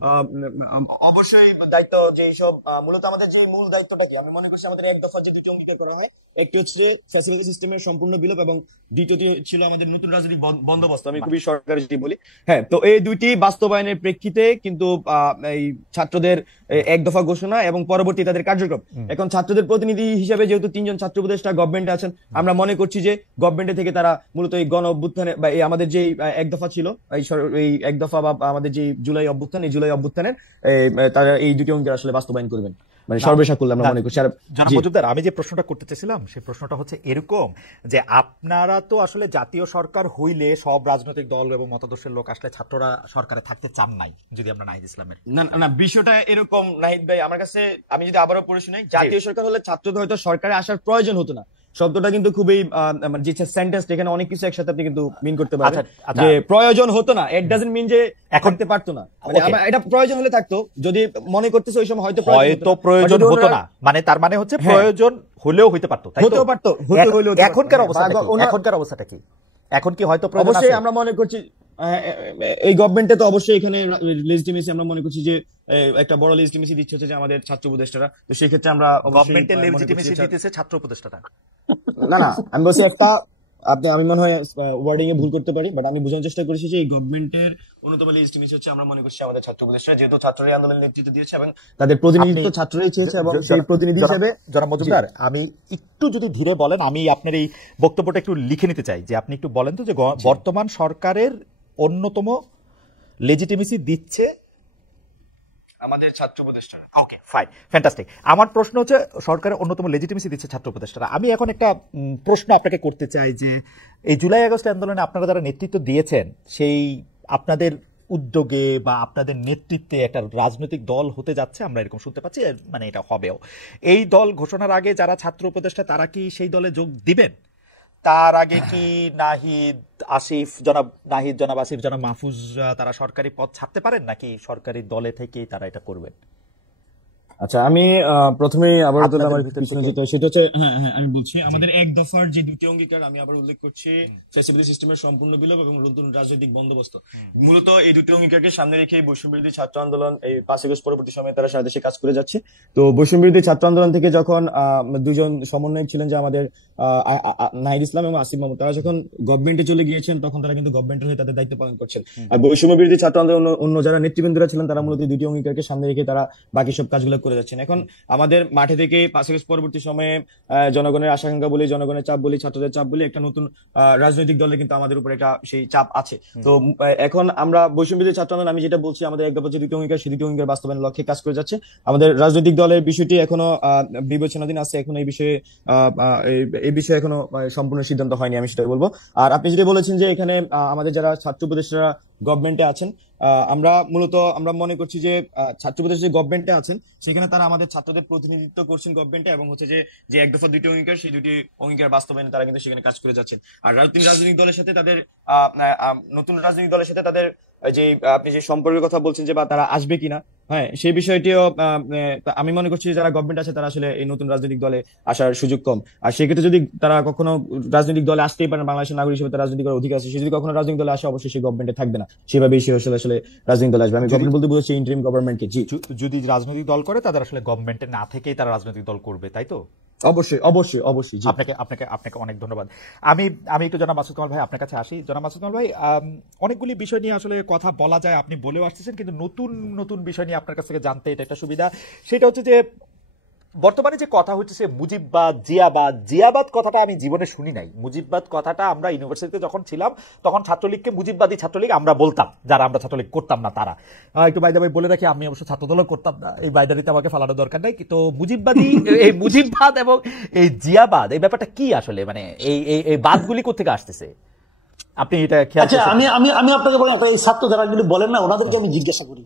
অবশ্যই দায়িত্ব যে সব মূলত আমাদের যে মূল দায়িত্বটা কি আমি মনে করছি আমাদের এক দফা যে দুটি অঙ্গীকার করা হয়, একটি হচ্ছে ফ্যাসিলিটি সিস্টেমের সম্পূর্ণ বিলোপ এবং দ্বিতীয়টি ছিল আমাদের নতুন রাজনৈতিক বন্দোবস্ত। আমি খুবই সরকারি যদি বলি, হ্যাঁ, তো এই দুইটি বাস্তবায়নের প্রেক্ষিতে কিন্তু এই ছাত্রদের এক দফা ঘোষণা এবং পরবর্তী তাদের কার্যক্রম। এখন ছাত্রদের প্রতিনিধি হিসেবে যেহেতু 3 জন ছাত্র উপদেষ্টা গভর্নমেন্টে আছেন, আমরা মনে করছি যে গভর্নমেন্টে থেকে তারা মূলত এই গণ অভ্যুত্থানে বা এই আমাদের যে এক দফা ছিল এই এক দফা বা আমাদের যে জুলাই অভ্যুত্থান, এই জুলাই অভ্যুত্থানের তারা এই দুটি অঙ্গীকার আসলে বাস্তবায়ন করবেন। মানে সর্বসাকুল্যে আমরা মনে করছি। আর জনাব মজুমদার, আমি যে প্রশ্নটা করতে চাইছিলাম সেই প্রশ্নটা হচ্ছে এরকম যে আপনারা তো আসলে জাতীয় সরকার হইলে সব রাজনৈতিক দল এবং মতাদর্শের লোক আসলে ছাত্ররা সরকারে থাকতে চান নাই, যদি আমরা নাহিদ ইসলামের না না বিষয়টা এরকম নাহিদ ভাই, আমার কাছে আমি যদি আবারও পড়ে শুনাই, জাতীয় সরকার হলে ছাত্রদের হয়তো সরকারে আসার প্রয়োজন হতো না। শব্দটা কিন্তু খুবই যে সেন্টেন্স, এখানে অনেক কিছু একসাথে আপনি কিন্তু মিন করতে পারবেন। যে প্রয়োজন হতো না, ইট ডাজন্ট মিন যে থাকতে পারতো না, মানে এটা প্রয়োজন হলে থাকতো, যদি মনে করতেছে ওই সময় হয়তো প্রয়োজন হতো না, মানে তার মানে হচ্ছে প্রয়োজন হলেও হইতে পারতো, হতেও পারতো, এখনকার অবস্থাটা কি? এখন কি হয়তো অবশ্যই আমরা মনে করছি এই গভর্নমেন্টে তো অবশ্যই এখানে লেজিটিমেসি আমরা মনে করছি যে একটা বড় লেজিটিমেসি দিচ্ছে হচ্ছে যে আমাদের ছাত্র উপদেষ্টারা। তো সেই ক্ষেত্রে আমরা গভর্নমেন্টের লেজিটিমেসি দিতেছে ছাত্র উপদেষ্টারা। না আমি বলছি একটা আমি মনে হয় ওয়ার্ডিং এ ভুল করতে পারি, বাট আমি বোঝানোর চেষ্টা করেছি যে এই গভর্নমেন্টের অন্যতম লেজিটিমেসি হচ্ছে আমরা মনে করছি আমাদের ছাত্র উপদেষ্টা, যেহেতু ছাত্ররা আন্দোলনের নেতৃত্ব দিয়েছে এবং তাদের প্রতিনিধিত্ব ছাত্ররাই চেয়েছে, এবং সেই প্রতিনিধি হিসেবে জনাব মজুমদার, আমি একটু যদি ধীরে বলেন, আমি আপনার এই বক্তব্যটা একটু লিখে নিতে চাই, যে আপনি একটু বলেন তো যে বর্তমান সরকারের অন্যতম লেজিটিমেসি দিচ্ছে আমাদের ছাত্র উপদেষ্টারা। ওকে, ফাইন, ফ্যান্টাস্টিক। আমার প্রশ্ন হচ্ছে সরকারের অন্যতম লেজিটিমেসি দিচ্ছে ছাত্র উপদেষ্টারা। আমি এখন একটা প্রশ্ন আপনাকে করতে চাই যে এই জুলাই আগস্ট আন্দোলনে আপনারা যারা নেতৃত্ব দিয়েছেন, সেই আপনাদের উদ্যোগে বা আপনাদের নেতৃত্বে একটা রাজনৈতিক দল হতে যাচ্ছে, আমরা এরকম শুনতে পাচ্ছি, মানে এটা হবেও। এই দল ঘোষণার আগে যারা ছাত্র উপদেষ্টা তারা কি সেই দলে যোগ দিবেন? তার আগে কি জনাব আসিফ, জনাব মাহফুজ তারা সরকারি পদ ছাড়তে পারেন, নাকি সরকারি দলে থেকেই তারা এটা করবেন? আচ্ছা, আমি প্রথমেই আবার সেটা হচ্ছে আমি বলছি আমাদের এক দফার যে দ্বিতীয় অঙ্গীকার, আমি আবার উল্লেখ করছি ফ্লেক্সিবিলিটি সিস্টেমের সম্পূর্ণ বিলোপ এবং নতুন রাজনৈতিক বন্দোবস্ত। মূলত এই দুটি অঙ্গীকারকে সামনে রেখে বৈষম্যবিরোধী ছাত্র আন্দোলন এই 5 আগস্ট পরবর্তী সময়ে তারা সারা দেশে কাজ করে যাচ্ছে। তো বৈষম্যবিরোধী ছাত্র আন্দোলন থেকে যখন দুজন সমন্বয়ক ছিলেন যে আমাদের নাহিদ ইসলাম এবং আসিফ মাহমুদ, তারা যখন গভর্নমেন্টে চলে গিয়েছেন তখন তারা কিন্তু গভর্নমেন্টের হয়ে তাদের দায়িত্ব পালন করছেন। আর বৈষম্যবিরোধী ছাত্র আন্দোলন অন্য যারা নেতৃবৃন্দরা ছিলেন তারা মূলত দুটি অঙ্গীকারকে সামনে রেখে তারা বাকি সব কাজগুলো করে যাচ্ছেন। এখন আমাদের মাঠে থেকে 5 আগস্ট পরবর্তী সময়ে জনগণের আশাকাঙ্ক্ষা বলি, জনগণের চাপ বলি, ছাত্রদের চাপ বলি, একটা নতুন রাজনৈতিক দলে কিন্তু আমাদের উপর একটা সেই চাপ আছে। তো এখন আমরা বৈষম্যবিরোধী ছাত্র আন্দোলন, আমি যেটা বলছি আমাদের এক দফা যে দুটি অঙ্গীকার, সেই দুটি অঙ্গীকার বাস্তবায়নের লক্ষ্যে কাজ করে যাচ্ছে। আমাদের রাজনৈতিক দলের বিষয়টি এখনো বিবেচনাধীন আছে, এখন এই বিষয়ে এখনো সম্পূর্ণ সিদ্ধান্ত হয়নি, আমি সেটাই বলবো। আর আপনি যদি বলেছেন যে এখানে আমাদের যারা ছাত্র উপদেষ্টারা গভর্নমেন্টে আছেন, আমরা মনে করছি যে ছাত্র উপদেষ্টা যে গভর্নমেন্টে আছেন সেখানে তারা আমাদের ছাত্রদের প্রতিনিধিত্ব করছেন গভর্নমেন্টে, এবং হচ্ছে যে এক দফা দুটি অঙ্গীকার, সেই দুটি অঙ্গীকার বাস্তবায়নে তারা কিন্তু সেখানে কাজ করে যাচ্ছেন। আর রাজনৈতিক দলের সাথে তাদের নতুন রাজনৈতিক দলের সাথে তাদের যে আপনি যে সম্পর্কের কথা বলছেন যে বা তারা আসবে কিনা, হ্যাঁ, সেই বিষয়টিও আমি মনে করছি যারা গভর্নমেন্ট আছে তারা আসলে এই নতুন রাজনৈতিক দলে আসার সুযোগ কম। আর সেক্ষেত্রে যদি তারা কখনো রাজনৈতিক দলে আসতেই পারেন, বাংলাদেশের নাগরিক হিসেবে তারা রাজনৈতিক দলের অধিকার আছে, সে যদি কখনো রাজনৈতিক দলে আসে অবশ্যই সেই গভর্নমেন্টে থাকবে না, সেভাবেই সে আসলে রাজনৈতিক দলে আসবে। আমি গভর্নমেন্ট বলতে বলছি ইন্টারিম গভর্নমেন্টকে। জি, যদি রাজনৈতিক দল করে তাদের আসলে গভর্নমেন্টে না থেকেই তারা রাজনৈতিক দল করবে, তাই তো? অবশ্যই। আপনাকে অনেক ধন্যবাদ। আমি একটু জনাব মাসুদ কামাল ভাই আপনার কাছে আসি। জনাব মাসুদ কামাল ভাই, অনেকগুলি বিষয় নিয়ে আসলে কথা বলা যায়, আপনি বলেও আসতেছেন, কিন্তু নতুন বিষয় নিয়ে আপনার কাছ থেকে জানতে এটা একটা সুবিধা। সেটা হচ্ছে যে বর্তমানে যে কথা হচ্ছে মুজিববাদ, জিয়াবাদ কথাটা আমি জীবনে শুনি নাই। মুজিববাদ কথাটা আমরা ইউনিভার্সিটিতে যখন ছিলাম তখন ছাত্রলীগকে মুজিববাদী ছাত্রলীগ আমরা বলতাম, যারা আমরা ছাত্রলীগ করতাম না তারা। একটু বাইদা ভাই বলে রাখি, আমি অবশ্য ছাত্রদলও করতাম না, এই বাইদারিতে আমাকে ফালানোর দরকার নাই। তো মুজিববাদী এই মুজিববাদ এবং এই জিয়াবাদ, এই ব্যাপারটা কি আসলে, মানে এই বাদগুলি কোথেকে আসতেছে আপনি এটা খেয়াল করেছেন? আমি আপনাকে বলি, এই ছাত্র যারা বলেন না, ওনাদেরকে আমি জিজ্ঞাসা করি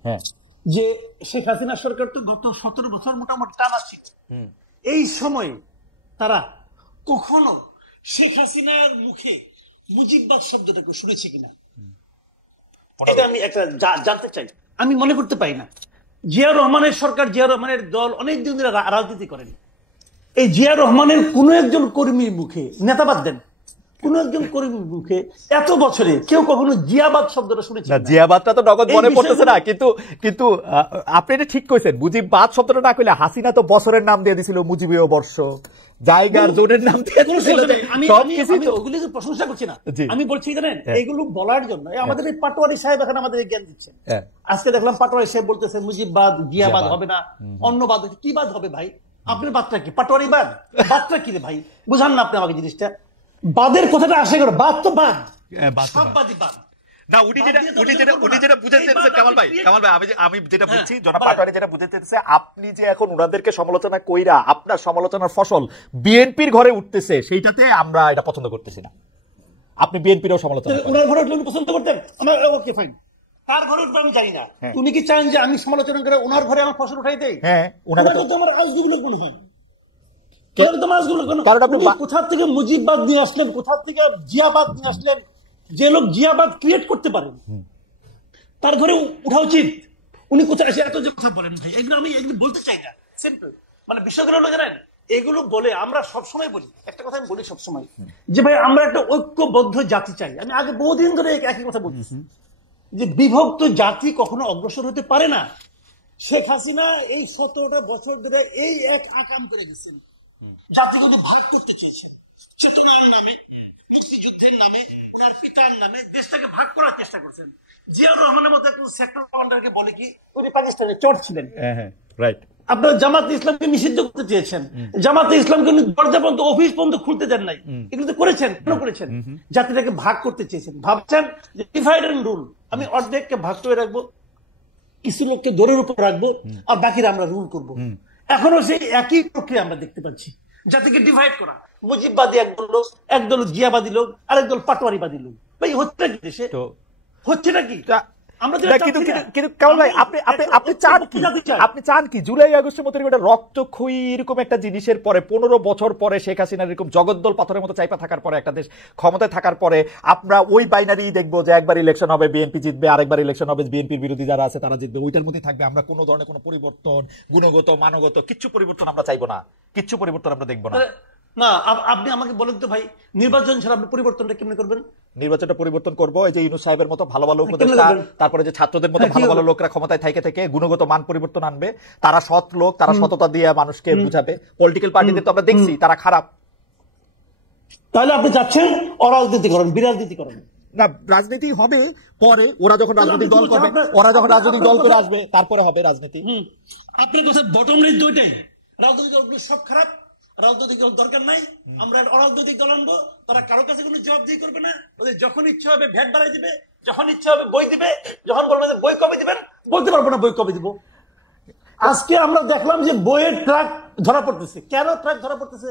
যে শেখ হাসিনা সরকার তো গত 17 বছর মোটামুটি টানা ছিল, এই সময়ে তারা কখনো শেখ হাসিনার মুখে মুজিববাদ শব্দটাকে শুনেছে কিনা, এটা আমি একটা জানতে চাই। আমি মনে করতে পারি না। জিয়া রহমানের সরকার, জিয়া রহমানের দল অনেক দিন ধরে রাজনীতি করেন। এই জিয়া রহমানের কোন একজন কর্মীর মুখে, নেতাবাদ দেন, কোন একজন কর্মীর মুখে এত বছরে কেউ কখনো জিয়াবাদ শব্দটা শুনেছে? জিয়াবাদটা তো নগদ মনে পড়তেছে না, কিন্তু আপনি এটা ঠিক কইছেন। মুজিববাদ শব্দটা না কইলে হাসিনা তো বছরের নাম দিয়ে দিছিল, মুজিবীয় বর্ষ, জায়গার জোনের নাম দিয়ে দিছিল। আমি ওগুলি প্রশংসা করছি না, আমি বলছি জানেন এগুলো বলার জন্য আমাদের এই পাটোয়ারি সাহেব এখন আমাদের জ্ঞান দিচ্ছেন। আজকে দেখলাম পাটোয়ারি সাহেব বলতেছে মুজিববাদ, জিয়াবাদ হবে না, অন্য বাদ। কি বাদ হবে ভাই? আপনার বাদটা কি? পাটোয়ারি বাদ? বাদটা কি রে ভাই? বুঝান না আপনি আমাকে জিনিসটা। বাদের কথাটা আসে গেল, বাদ তো বাদ, সববাদই বাদ। না উনি যেটা বুঝাতে চেয়েছে কামাল ভাই আমি যেটা বুঝছি জনাব পাটোয়ারি যেটা বুঝাতে চেয়েছে, আপনি যে এখন ওনাদেরকে সমালোচনা কইরা আপনার সমালোচনার ফসল বিএনপির ঘরে উঠতেছে, সেইটাতে আমরা এটা পছন্দ করতেছি না। আপনি বিএনপিরও সমালোচনা করেন। ওনার ঘরে উঠলে উনি পছন্দ করতেন, আমার ওকে ফাইন। তার ঘরে উঠবে আমি জানি না, উনি কি চান যে আমি সমালোচনা করে ওনার ঘরে আমার ফসল উঠাই দেই? হ্যাঁ, ওনাকে তো আমার আজগুবুলো মনে হয়। কোথা থেকে মুজিববাদ নিয়ে আসলেন, কোথা থেকে জিয়াবাদ নিয়ে আসলেন? যে লোক জিয়াবাদ ক্রিয়েট করতে পারেন তার ঘরে উঠা উচিত। উনি কোথায় এসে এত যে কথা বলেন ভাই, এগুলো আমি এগুলো বলতে চাই না। সিম্পল মানে বিষয়গুলো হলো জানেন, এগুলো বলে আমরা সবসময় বলি একটা কথা, আমি বলি সবসময় যে ভাই আমরা একটা ঐক্যবদ্ধ জাতি চাই। আমি আগে বহুদিন ধরে একই কথা বলতেছি যে বিভক্ত জাতি কখনো অগ্রসর হতে পারে না। শেখ হাসিনা এই 17টা বছর ধরে এই এক আকাম করে গেছেন, জাতিকে উনি ভাগ করতে চেয়েছেন চেতনার নামে, মুক্তিযুদ্ধের নামে, ওনার পিতার নামে দেশটাকে ভাগ করার চেষ্টা করছেন। জিয়াউর রহমানের মতো একজন সেক্টর কমান্ডারকে বলে কি উনি পাকিস্তানে চোর ছিলেন। রাইট। আপনারা জামাতে ইসলামকে নিষিদ্ধ করতে চেয়েছেন, জামাতে ইসলামকে দরজা পর্যন্ত অফিস পর্যন্ত খুলতে দেন নাই। এগুলো তো করেছেন, কেন করেছেন? জাতিটাকে ভাগ করতে চেয়েছেন, ভাবছেন যে ডিভাইড এন্ড রুল, আমি অর্ধেককে ভাগ করে রাখবো, কিছু লোককে দৌড়ের উপর রাখবো, আর বাকিরা আমরা রুল করবো। এখনো সেই একই প্রক্রিয়া আমরা দেখতে পাচ্ছি, জাতিকে ডিভাইড করা। মুজিববাদী একদল জিয়াবাদী লোক, আরেক দল পাটোয়ারিবাদী লোক। ভাই হচ্ছে কি দেশে? হচ্ছেটা কি? আপনি চান কি জুলাই আগস্টের মতো একটা রক্তক্ষয়ী এরকম একটা জিনিসের পরে 15 বছর পরে শেখ হাসিনার এরকম জগদ্দল পাথরের মতো চাইপা থাকার পরে একটা দেশ ক্ষমতায় থাকার পরে আমরা ওই বাইনারি দেখবো যে একবার ইলেকশন হবে বিএনপি জিতবে, আরেকবার ইলেকশন হবে বিএনপির বিরোধী যারা আছে তারা জিতবে, ওইটার মধ্যে থাকবে। আমরা কোনো ধরনের কোনো পরিবর্তন, গুণগত মানগত কিচ্ছু পরিবর্তন আমরা চাইবো না, কিচ্ছু পরিবর্তন আমরা দেখবো না। না আপনি আমাকে বলেন তো ভাই, নির্বাচন ছাড়া আপনি পরিবর্তনটা কেমনে করবেন? নির্বাচনটা পরিবর্তন করবো এই যে ইউনূস সাহেবের মতো ভালো ভালো উপদেষ্টা, তারপরে যে ছাত্রদের মতো ভালো ভালো লোকরা ক্ষমতায় থেকে গুণগত মান পরিবর্তন আনবে, তারা সৎ লোক, তারা সততা দিয়ে মানুষকে বুঝাবে। পলিটিক্যাল পার্টিদের তো আমরা দেখছি তারা খারাপ। তাহলে আপনি চাচ্ছেন অরাজনীতিকরণ, বিরাজনীতিকরণ? না, রাজনীতি হবে পরে, ওরা যখন রাজনৈতিক দল করবে, ওরা যখন রাজনৈতিক দল করে আসবে তারপরে হবে রাজনীতি। আপনার কথা বটম লাইন দুইটাই, রাজনৈতিক দলগুলো সব খারাপ, রাজনৈতিক দল দরকার নাই, আমরা অরাজনৈতিক দল আনবো, তারা কারো কাছে কোনো জবাবদিহি করবে না, ওদের যখন ইচ্ছা হবে ভ্যাট বাড়াই দিবে, যখন ইচ্ছা হবে বই দিবে, যখন বলবে যে বই কবে দিবেন বলতে পারবো না বই কবে দিব। আজকে আমরা দেখলাম যে বইয়ের ট্রাক ধরা পড়তেছে। কেন ট্রাক ধরা পড়তেছে?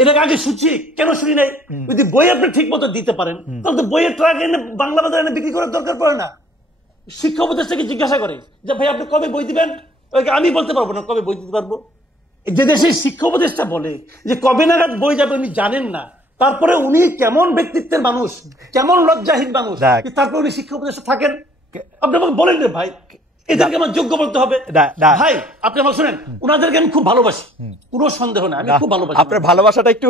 এটাকে আগে শুনছি, কেন শুনি নাই? যদি বই আপনি ঠিক মতো দিতে পারেন তাহলে তো বইয়ের ট্রাক এনে বাংলা বাজারে এনে বিক্রি করার দরকার পড়ে না। শিক্ষা উপদেষ্টাকে জিজ্ঞাসা করে যে ভাই আপনি কবে বই দিবেন, আমি বলতে পারবো না কবে বই দিতে পারবো। যে দেশের শিক্ষা উপদেষ্টা বলে যে কবে নাগাদ বই যাবে উনি জানেন না, তারপরে উনি কেমন ব্যক্তিত্বের মানুষ, কেমন লজ্জাহীন মানুষ, তারপরে উনি শিক্ষা উপদেষ্টা থাকেন? আপনি আমাকে বলেন রে ভাই, এদেরকে আমার যোগ্য বলতে হবে? ভাই আপনি আমার শুনেন, উনাদেরকে আমি খুব ভালোবাসি, কোনো সন্দেহ না, আমি খুব ভালোবাসি। আপনার ভালোবাসাটা একটু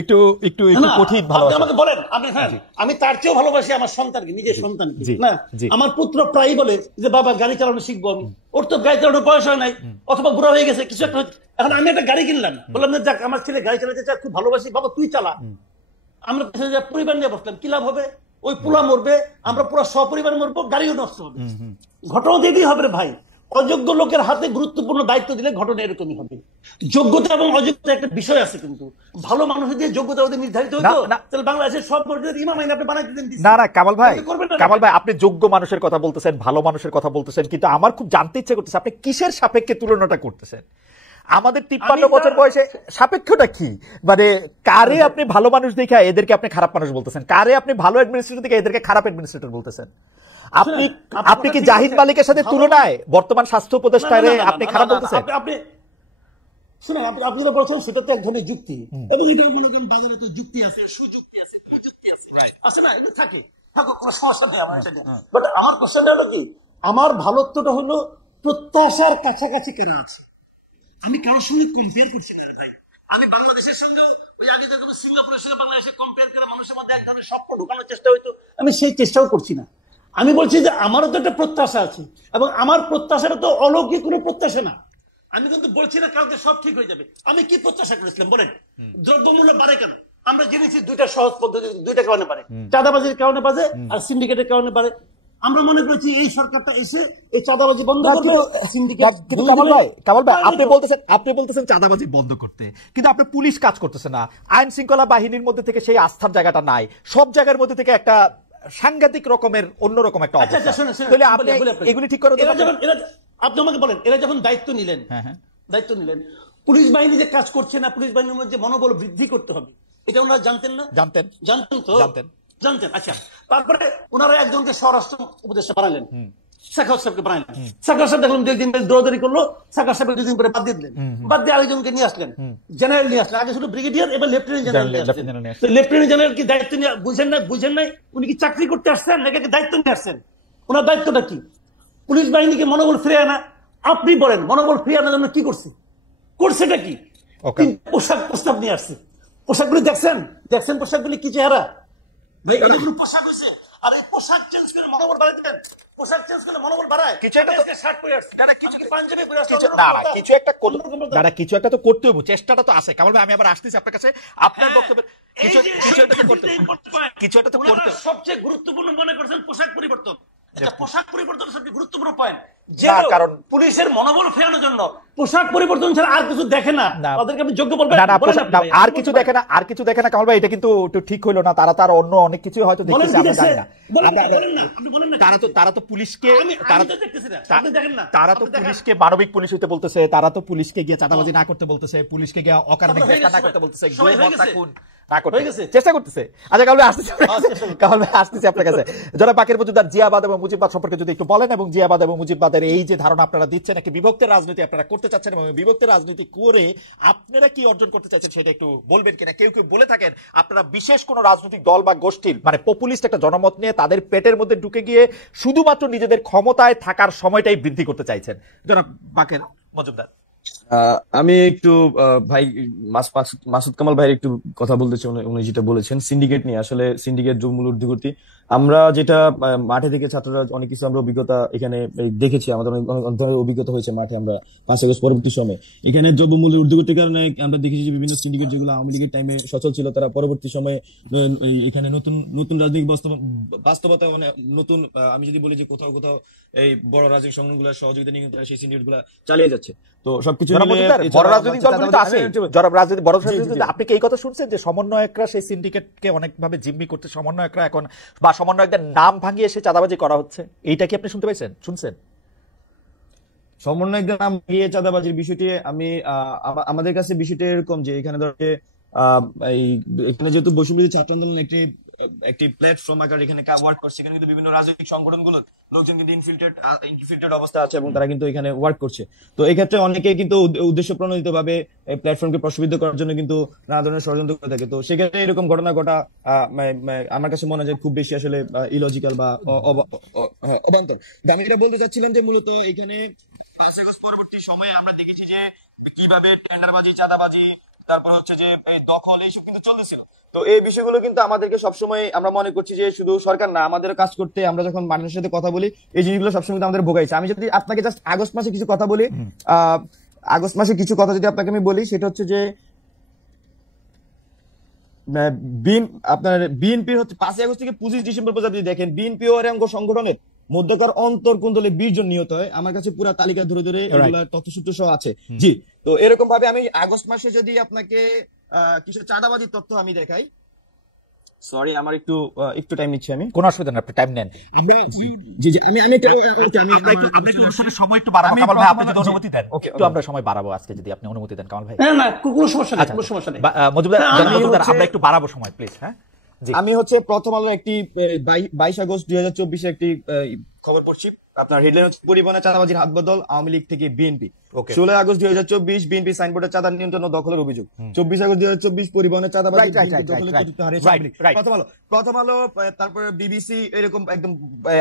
একটু একটু একটু কঠিন ভালোবাসা। আমাকে বলেন আপনি। হ্যাঁ, আমি তার চেয়েও ভালোবাসি আমার সন্তানকে, নিজের সন্তানকে। না, আমার পুত্র প্রায়ই বলে যে বাবা গাড়ি চালানো শিখবো আমি, ওর তো গাড়ি চালানোর বয়স হয় নাই, অথবা বুড়া হয়ে গেছে কিছু একটা। এখন আমি একটা গাড়ি কিনলাম, বললাম যে যাক আমার ছেলে গাড়ি চালাতে চায়, খুব ভালোবাসি, বাবা তুই চালা। আমরা পরিবার নিয়ে বসলাম, কি লাভ হবে? ওই পোলা মরবে, আমরা পুরো সপরিবার মরবো, গাড়িও নষ্ট হবে। ঘটনা দিতেই হবে ভাই। অযোগ্য লোকের হাতে গুরুত্বপূর্ণ দায়িত্ব দিলে ঘটনা এরকমই হবে। যোগ্যতা এবং অযোগ্যতা একটা বিষয় আছে, কিন্তু ভালো মানুষের দিয়ে যোগ্যতা ওদের নির্ধারিত হতো, তাহলে বাংলাদেশের সব মসজিদের ইমাম আইন আপনি বানাই দিতেন। না না কামাল ভাই, আপনি যোগ্য মানুষের কথা বলতেছেন, ভালো মানুষের কথা বলতেছেন, কিন্তু আমার খুব জানতে ইচ্ছে করতেছে আপনি কিসের সাপেক্ষে তুলনাটা করতেছেন? আমাদের 53 বছর বয়সে সাপেক্ষটা কি? মানে কারে আপনি ভালো মানুষ দেখে এদেরকে আপনি খারাপ মানুষ বলতেছেন, কারে আপনি ভালো অ্যাডমিনিস্ট্রেটর দেখে এদেরকে খারাপ অ্যাডমিনিস্ট্রেটর বলতেছেন? আপনি কি জাহিদ মালিকের সাথে তুলনায় বর্তমান স্বাস্থ্য উপদেষ্টারে আপনি খারাপ বলতেছেন? আপনি শুনেন, আপনি যেটা বলছেন সেটা তো এক ধরনের যুক্তি, এবং এটা মনে করেন বাজারে তো যুক্তি আছে, সুযুক্তি আছে, প্রযুক্তি আছে না, এগুলো থাকে, থাকুক, কোনো সমস্যা নেই আমার এটা। বাট আমার কোশ্চেনটা হলো কি, আমার ভালোত্বটা হলো প্রত্যাশার কাছাকাছি কেন আছে। আমি কারোর সঙ্গে কম্পেয়ার করছি না ভাই। আমি বাংলাদেশের সঙ্গে ওই আগে যেরকম সিঙ্গাপুরের সঙ্গে বাংলাদেশে কম্পেয়ার করে মানুষের মধ্যে এক ধরনের স্বপ্ন ঢুকানোর চেষ্টা হইতো, আমি সেই চেষ্টাও করছি না। আমি বলছি যে আমারও তো একটা প্রত্যাশা আছে, এবং আমার প্রত্যাশাটা তো অলৌকিক কোনো প্রত্যাশা না। আমি কিন্তু বলছি না কালকে সব ঠিক হয়ে যাবে। আমি কি প্রত্যাশা করেছিলাম বলেন? দ্রব্যমূল্য বাড়ে কেন? আমরা জেনেছি দুইটা সহজ পদ্ধতি, দুইটা কারণে বাড়ে, চাঁদাবাজির কারণে বাড়ে আর সিন্ডিকেটের কারণে বাড়ে। আমরা মনে করেছি এই সরকারটা এসে এই চাঁদাবাজি বন্ধ করবে, সিন্ডিকেট। কামাল ভাই আপনি বলতেছেন চাঁদাবাজি বন্ধ করতে, কিন্তু আপনি পুলিশ কাজ করতেছে না, আইন শৃঙ্খলা বাহিনীর মধ্যে থেকে সেই আস্থার জায়গাটা নাই, সব জায়গার মধ্যে থেকে একটা সাংঘাতিক রকমের অন্যরকম একটা আচ্ছা, অবস্থা। শুনুন, শুনুন, তাহলে আমি আপনি বলি আপনাকে। এগুলি ঠিক করে এরা দেবেন। যখন আপনি আমাকে বলেন, এরা যখন দায়িত্ব নিলেন, দায়িত্ব নিলেন, পুলিশ বাহিনী যে কাজ করছে না, পুলিশ বাহিনীর মধ্যে মনোবল বৃদ্ধি করতে হবে, এটা ওনারা জানতেন না? জানতেন। জানতেন তো? জানতেন। জানতেন। আচ্ছা, তারপরে ওনারা একজনকে স্বরাষ্ট্র উপদেষ্টা বানালেন, সাখাওয়াত সাহেবকে বানালেন। সাখাওয়াত সাহেব দেখলাম 2 দিন দৌড়াদৌড়ি করলো, সাখাওয়াত সাহেব 2 দিন পরে বাদ দিয়ে দিলেন, বাদ দিয়ে আরেকজনকে নিয়ে আসলেন, জেনারেল নিয়ে আসলেন। আগে ছিল ব্রিগেডিয়ার, এবার লেফটেন্যান্ট জেনারেল নিয়ে আসলেন। তো লেফটেন্যান্ট জেনারেল কি দায়িত্ব নিয়ে বুঝেন নাই? উনি কি চাকরি করতে আসছেন নাকি দায়িত্ব নিয়ে আসছেন? ওনার দায়িত্বটা কি? পুলিশ বাহিনীকে মনোবল ফিরে আনা। আপনি বলেন মনোবল ফিরে আনার জন্য কি করছেটা কি? পোশাক প্রস্তাব নিয়ে আসছে। পোশাকগুলি দেখছেন পোশাকগুলি কি চেহারা? ভাই এটা কোনো পোশাক হয়েছে? আরে পোশাক চেঞ্জ করে মনোবল বাড়াতে, পোশাক চেঞ্জ করে মনোবল বাড়ায়। কিছু একটা শার্ট পরে আসছে, কিছু পাঞ্জাবি পরে আসছে, কিছু একটা তো করতে হবে, চেষ্টাটা তো আছে। কামাল ভাই আমি আবার আসতেছি আপনার কাছে, আপনার বক্তব্যের কিছু একটা তো করতে হবে। সবচেয়ে গুরুত্বপূর্ণ মনে করছেন পোশাক পরিবর্তন। পোশাক পরিবর্তন সবচেয়ে গুরুত্বপূর্ণ পয়েন্ট, যে কারণ পুলিশের মনোবল ফেরানোর জন্য পোশাক পরিবর্তন ছাড়া আর কিছু দেখে না। তাদেরকে আপনি যোগ্য বলবেন না, আর কিছু দেখে না কামাল ভাই, এটা কিন্তু একটু ঠিক হইলো না। তারা তার অন্য অনেক কিছু হয়তো দেখতেছে, আমরা জানি না। তারা তো পুলিশকে মানবিক পুলিশ হইতে বলতেছে, তারা তো পুলিশকে গিয়ে চাঁদাবাজি না করতে বলতেছে, পুলিশকে গিয়ে অকারণে গ্রেফতার না করতে বলতেছে, চেষ্টা করতেছে। আচ্ছা কামাল ভাই আসতেছে আপনার কাছে। যারা বাকের মজুমদার জিয়াবাদ এবং মুজিববাদ সম্পর্কে যদি একটু বলেন, এবং জিয়াবাদ এবং মুজিববাদের এই যে ধারণা আপনারা দিচ্ছেন, নাকি বিভক্তের রাজনীতি আপনারা করতে চাচ্ছেন, এবং বিভক্তের রাজনীতি করে আপনারা কি অর্জন করতে চাচ্ছেন সেটা একটু বলবেন কিনা। কেউ কেউ বলে থাকেন আপনারা বিশেষ কোন রাজনৈতিক দল বা গোষ্ঠীর মানে পপুলিস্ট একটা জনমত নিয়ে তাদের পেটের মধ্যে ঢুকে গিয়ে শুধুমাত্র নিজেদের ক্ষমতায় থাকার সময়টাই বৃদ্ধি করতে চাইছেন। জনাব বাকের মজুমদার। আমি একটু ভাই মাসুদ কামাল ভাইয়ের একটু কথা বলতে চাই। উনি যেটা বলেছেন সিন্ডিকেট নিয়ে, আসলে সিন্ডিকেট মূল ঊর্ধ্বগতি, আমরা যেটা মাঠে থেকে ছাত্ররা অনেক কিছু আমরা অভিজ্ঞতা এখানে দেখেছি, আমাদের অনেক ধরনের অভিজ্ঞতা হয়েছে মাঠে। আমরা 5 আগস্ট পরবর্তী সময়ে এখানে দ্রব্যমূল্যের ঊর্ধ্বগতির কারণে আমরা দেখেছি যে বিভিন্ন সিন্ডিকেট যেগুলো আওয়ামী লীগের টাইমে সচল ছিল, তারা পরবর্তী সময়ে এখানে নতুন রাজনৈতিক বাস্তবতা মানে নতুন, আমি যদি বলি যে কোথাও কোথাও এই বড় রাজনৈতিক সংগঠনগুলোর সহযোগিতা নিয়ে সেই সিন্ডিকেট গুলা চালিয়ে যাচ্ছে। তো সবকিছু আপনি কি এই কথা শুনছেন যে সমন্বয়করা সেই সিন্ডিকেটকে অনেকভাবে জিম্মি করতে, সমন্বয়করা এখন বা সমন্বয়কদের নাম ভাঙিয়ে সে চাঁদাবাজি করা হচ্ছে, এইটা কি আপনি শুনছেন? সমন্বয়কদের নাম ভাঙিয়ে চাঁদাবাজির বিষয়টি আমাদের কাছে বিষয়টি এরকম যে এখানে এখানে যেহেতু বৈষম্যবিরোধী ছাত্র আন্দোলন একটি প্ল্যাটফর্ম আকার এখানে ওয়ার্ক করছে, এখানে কিন্তু বিভিন্ন রাজনৈতিক সংগঠনগুলো লোকজন কিন্তু ইনফিল্ট্রেটেড অবস্থা আছে এবং তারা কিন্তু এখানে ওয়ার্ক করছে। তো এই ক্ষেত্রে অনেকে কিন্তু উদ্দেশ্য প্রণোদিত ভাবে এই প্ল্যাটফর্মকে প্রশ্নবিদ্ধ করার জন্য কিন্তু নানা ধরনের ষড়যন্ত্র করে থাকে। তো সেক্ষেত্রে এরকম ঘটনা ঘটা আমার কাছে মনে হয় খুব বেশি আসলে ইলজিক্যাল বা অবান্তর। আমি এটা বলতে চাচ্ছিলাম যে মূলত এখানে 5 আগস্ট পরবর্তী সময়ে আমরা দেখেছি যে কিভাবে টেন্ডারবাজি, চাঁদাবাজি, তারপর হচ্ছে যে দখল, এইসব কিন্তু চলতেছিল। তো এই বিষয়গুলো কিন্তু আমাদেরকে সবসময় আমরা মনে করছি যে শুধু সরকার না, আমাদের কাজ করতে আমরা যখন মানুষের সাথে কথা বলি এই জিনিসগুলো সবসময় কিন্তু আমাদের ভোগাইছে। আমি যদি আপনাকে জাস্ট আগস্ট মাসে কিছু কথা বলি, আগস্ট মাসে কিছু কথা যদি আপনাকে আমি বলি, সেটা হচ্ছে যে আপনার বিএনপির হচ্ছে 5 আগস্ট থেকে 25 ডিসেম্বর পর্যন্ত যদি দেখেন, বিএনপি ও অঙ্গ সংগঠনের মধ্যকার অন্তর্কুন্দলে 20 জন নিহত হয়। আমার কাছে পুরো তালিকা ধরে এগুলোর তথ্যসূত্র সহ আছে। জি, তো এরকম ভাবে আমি আগস্ট মাসে যদি আপনাকে কিছু চাঁদাবাজির তথ্য আমি দেখাই, সরি আমার একটু টাইম নিচ্ছি, আমি কোন অসুবিধা নেই, আপনি টাইম নেন। আমরা সময় একটু বাড়াবো কামাল ভাই, আপনি যদি অনুমতি দেন একটু আমরা সময় বাড়াবো আজকে, যদি আপনি অনুমতি দেন কামাল ভাই। না কোনো সমস্যা নেই, কোনো সমস্যা নেই মজুমদার, আমরা একটু বাড়াবো সময় প্লিজ। হ্যাঁ, আমি হচ্ছে প্রথম আলো একটি 22 আগস্ট 2024 একটি খবর পড়ছি, আপনার হেডলাইন হচ্ছে পরিবহনে চাঁদাবাজির হাত বদল আওয়ামী লীগ থেকে বিএনপি। 16 আগস্ট 2024 বিএনপি সাইনবোর্ডে চাঁদা নিয়ন্ত্রণ ও দখলের অভিযোগ। 24 আগস্ট 2024 পরিবহনে চাঁদাবাজি প্রথম আলো, তারপরে বিবিসি, এরকম একদম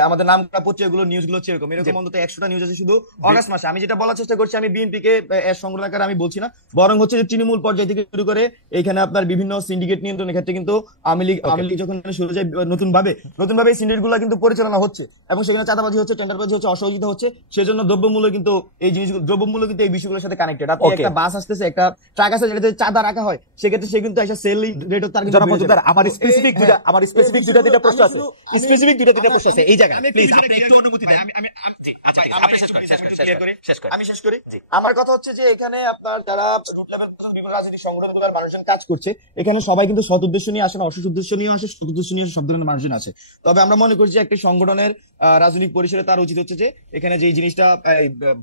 আমাদের নাম করা পত্রিকাগুলো নিউজগুলো হচ্ছে এরকম অন্তত 100টা নিউজ আছে শুধু অগাস্ট মাসে। আমি যেটা বলার চেষ্টা করছি, আমি বিএনপি কে এর সংগ্রহ আকারে আমি বলছি না, বরং হচ্ছে যে তৃণমূল পর্যায় থেকে শুরু করে এখানে আপনার বিভিন্ন সিন্ডিকেট নিয়ন্ত্রণের ক্ষেত্রে কিন্তু আওয়ামী লীগ যখন শুরু যায় নতুন ভাবে এই সিন্ডিকেট গুলো কিন্তু পরিচালনা হচ্ছে এবং সেখানে চাঁদাবাজি হচ্ছে, টেন্ডারবাজি হচ্ছে, অসহযোগিতা হচ্ছে। সেজন্য দ্রব্যমূল্য কিন্তু এই জিনিসগুলো, দ্রব্যমূল্য কিন্তু এই বিষয়গুলোর সাথে কানেক্টেড। আপনি একটা বাস আসতেছে, একটা ট্রাক আছে, যেটাতে চাঁদা রাখা হয়, সেক্ষেত্রে সে কিন্তু একটা সেল রেট তার কিন্তু আমার স্পেসিফিক দুটা প্রশ্ন আছে, এই জায়গায় প্লিজ আপনি একটু অনুমতি দেন। আমি আচ্ছা আমি শেষ করি। আমার কথা হচ্ছে যে এখানে আপনার যারা রুট লেভেল বিভিন্ন রাজনৈতিক সংগঠনগুলোর মানুষজন কাজ করছে, এখানে সবাই কিন্তু সৎ উদ্দেশ্য নিয়ে আসে না, অসৎ উদ্দেশ্য নিয়ে আসে, সৎ উদ্দেশ্য নিয়ে আসে, সব ধরনের মানুষজন আছে। তবে আমরা মনে করি যে একটি সংগঠনের রাজনৈতিক পরিসরে তার উচিত হচ্ছে যে এখানে যে জিনিসটা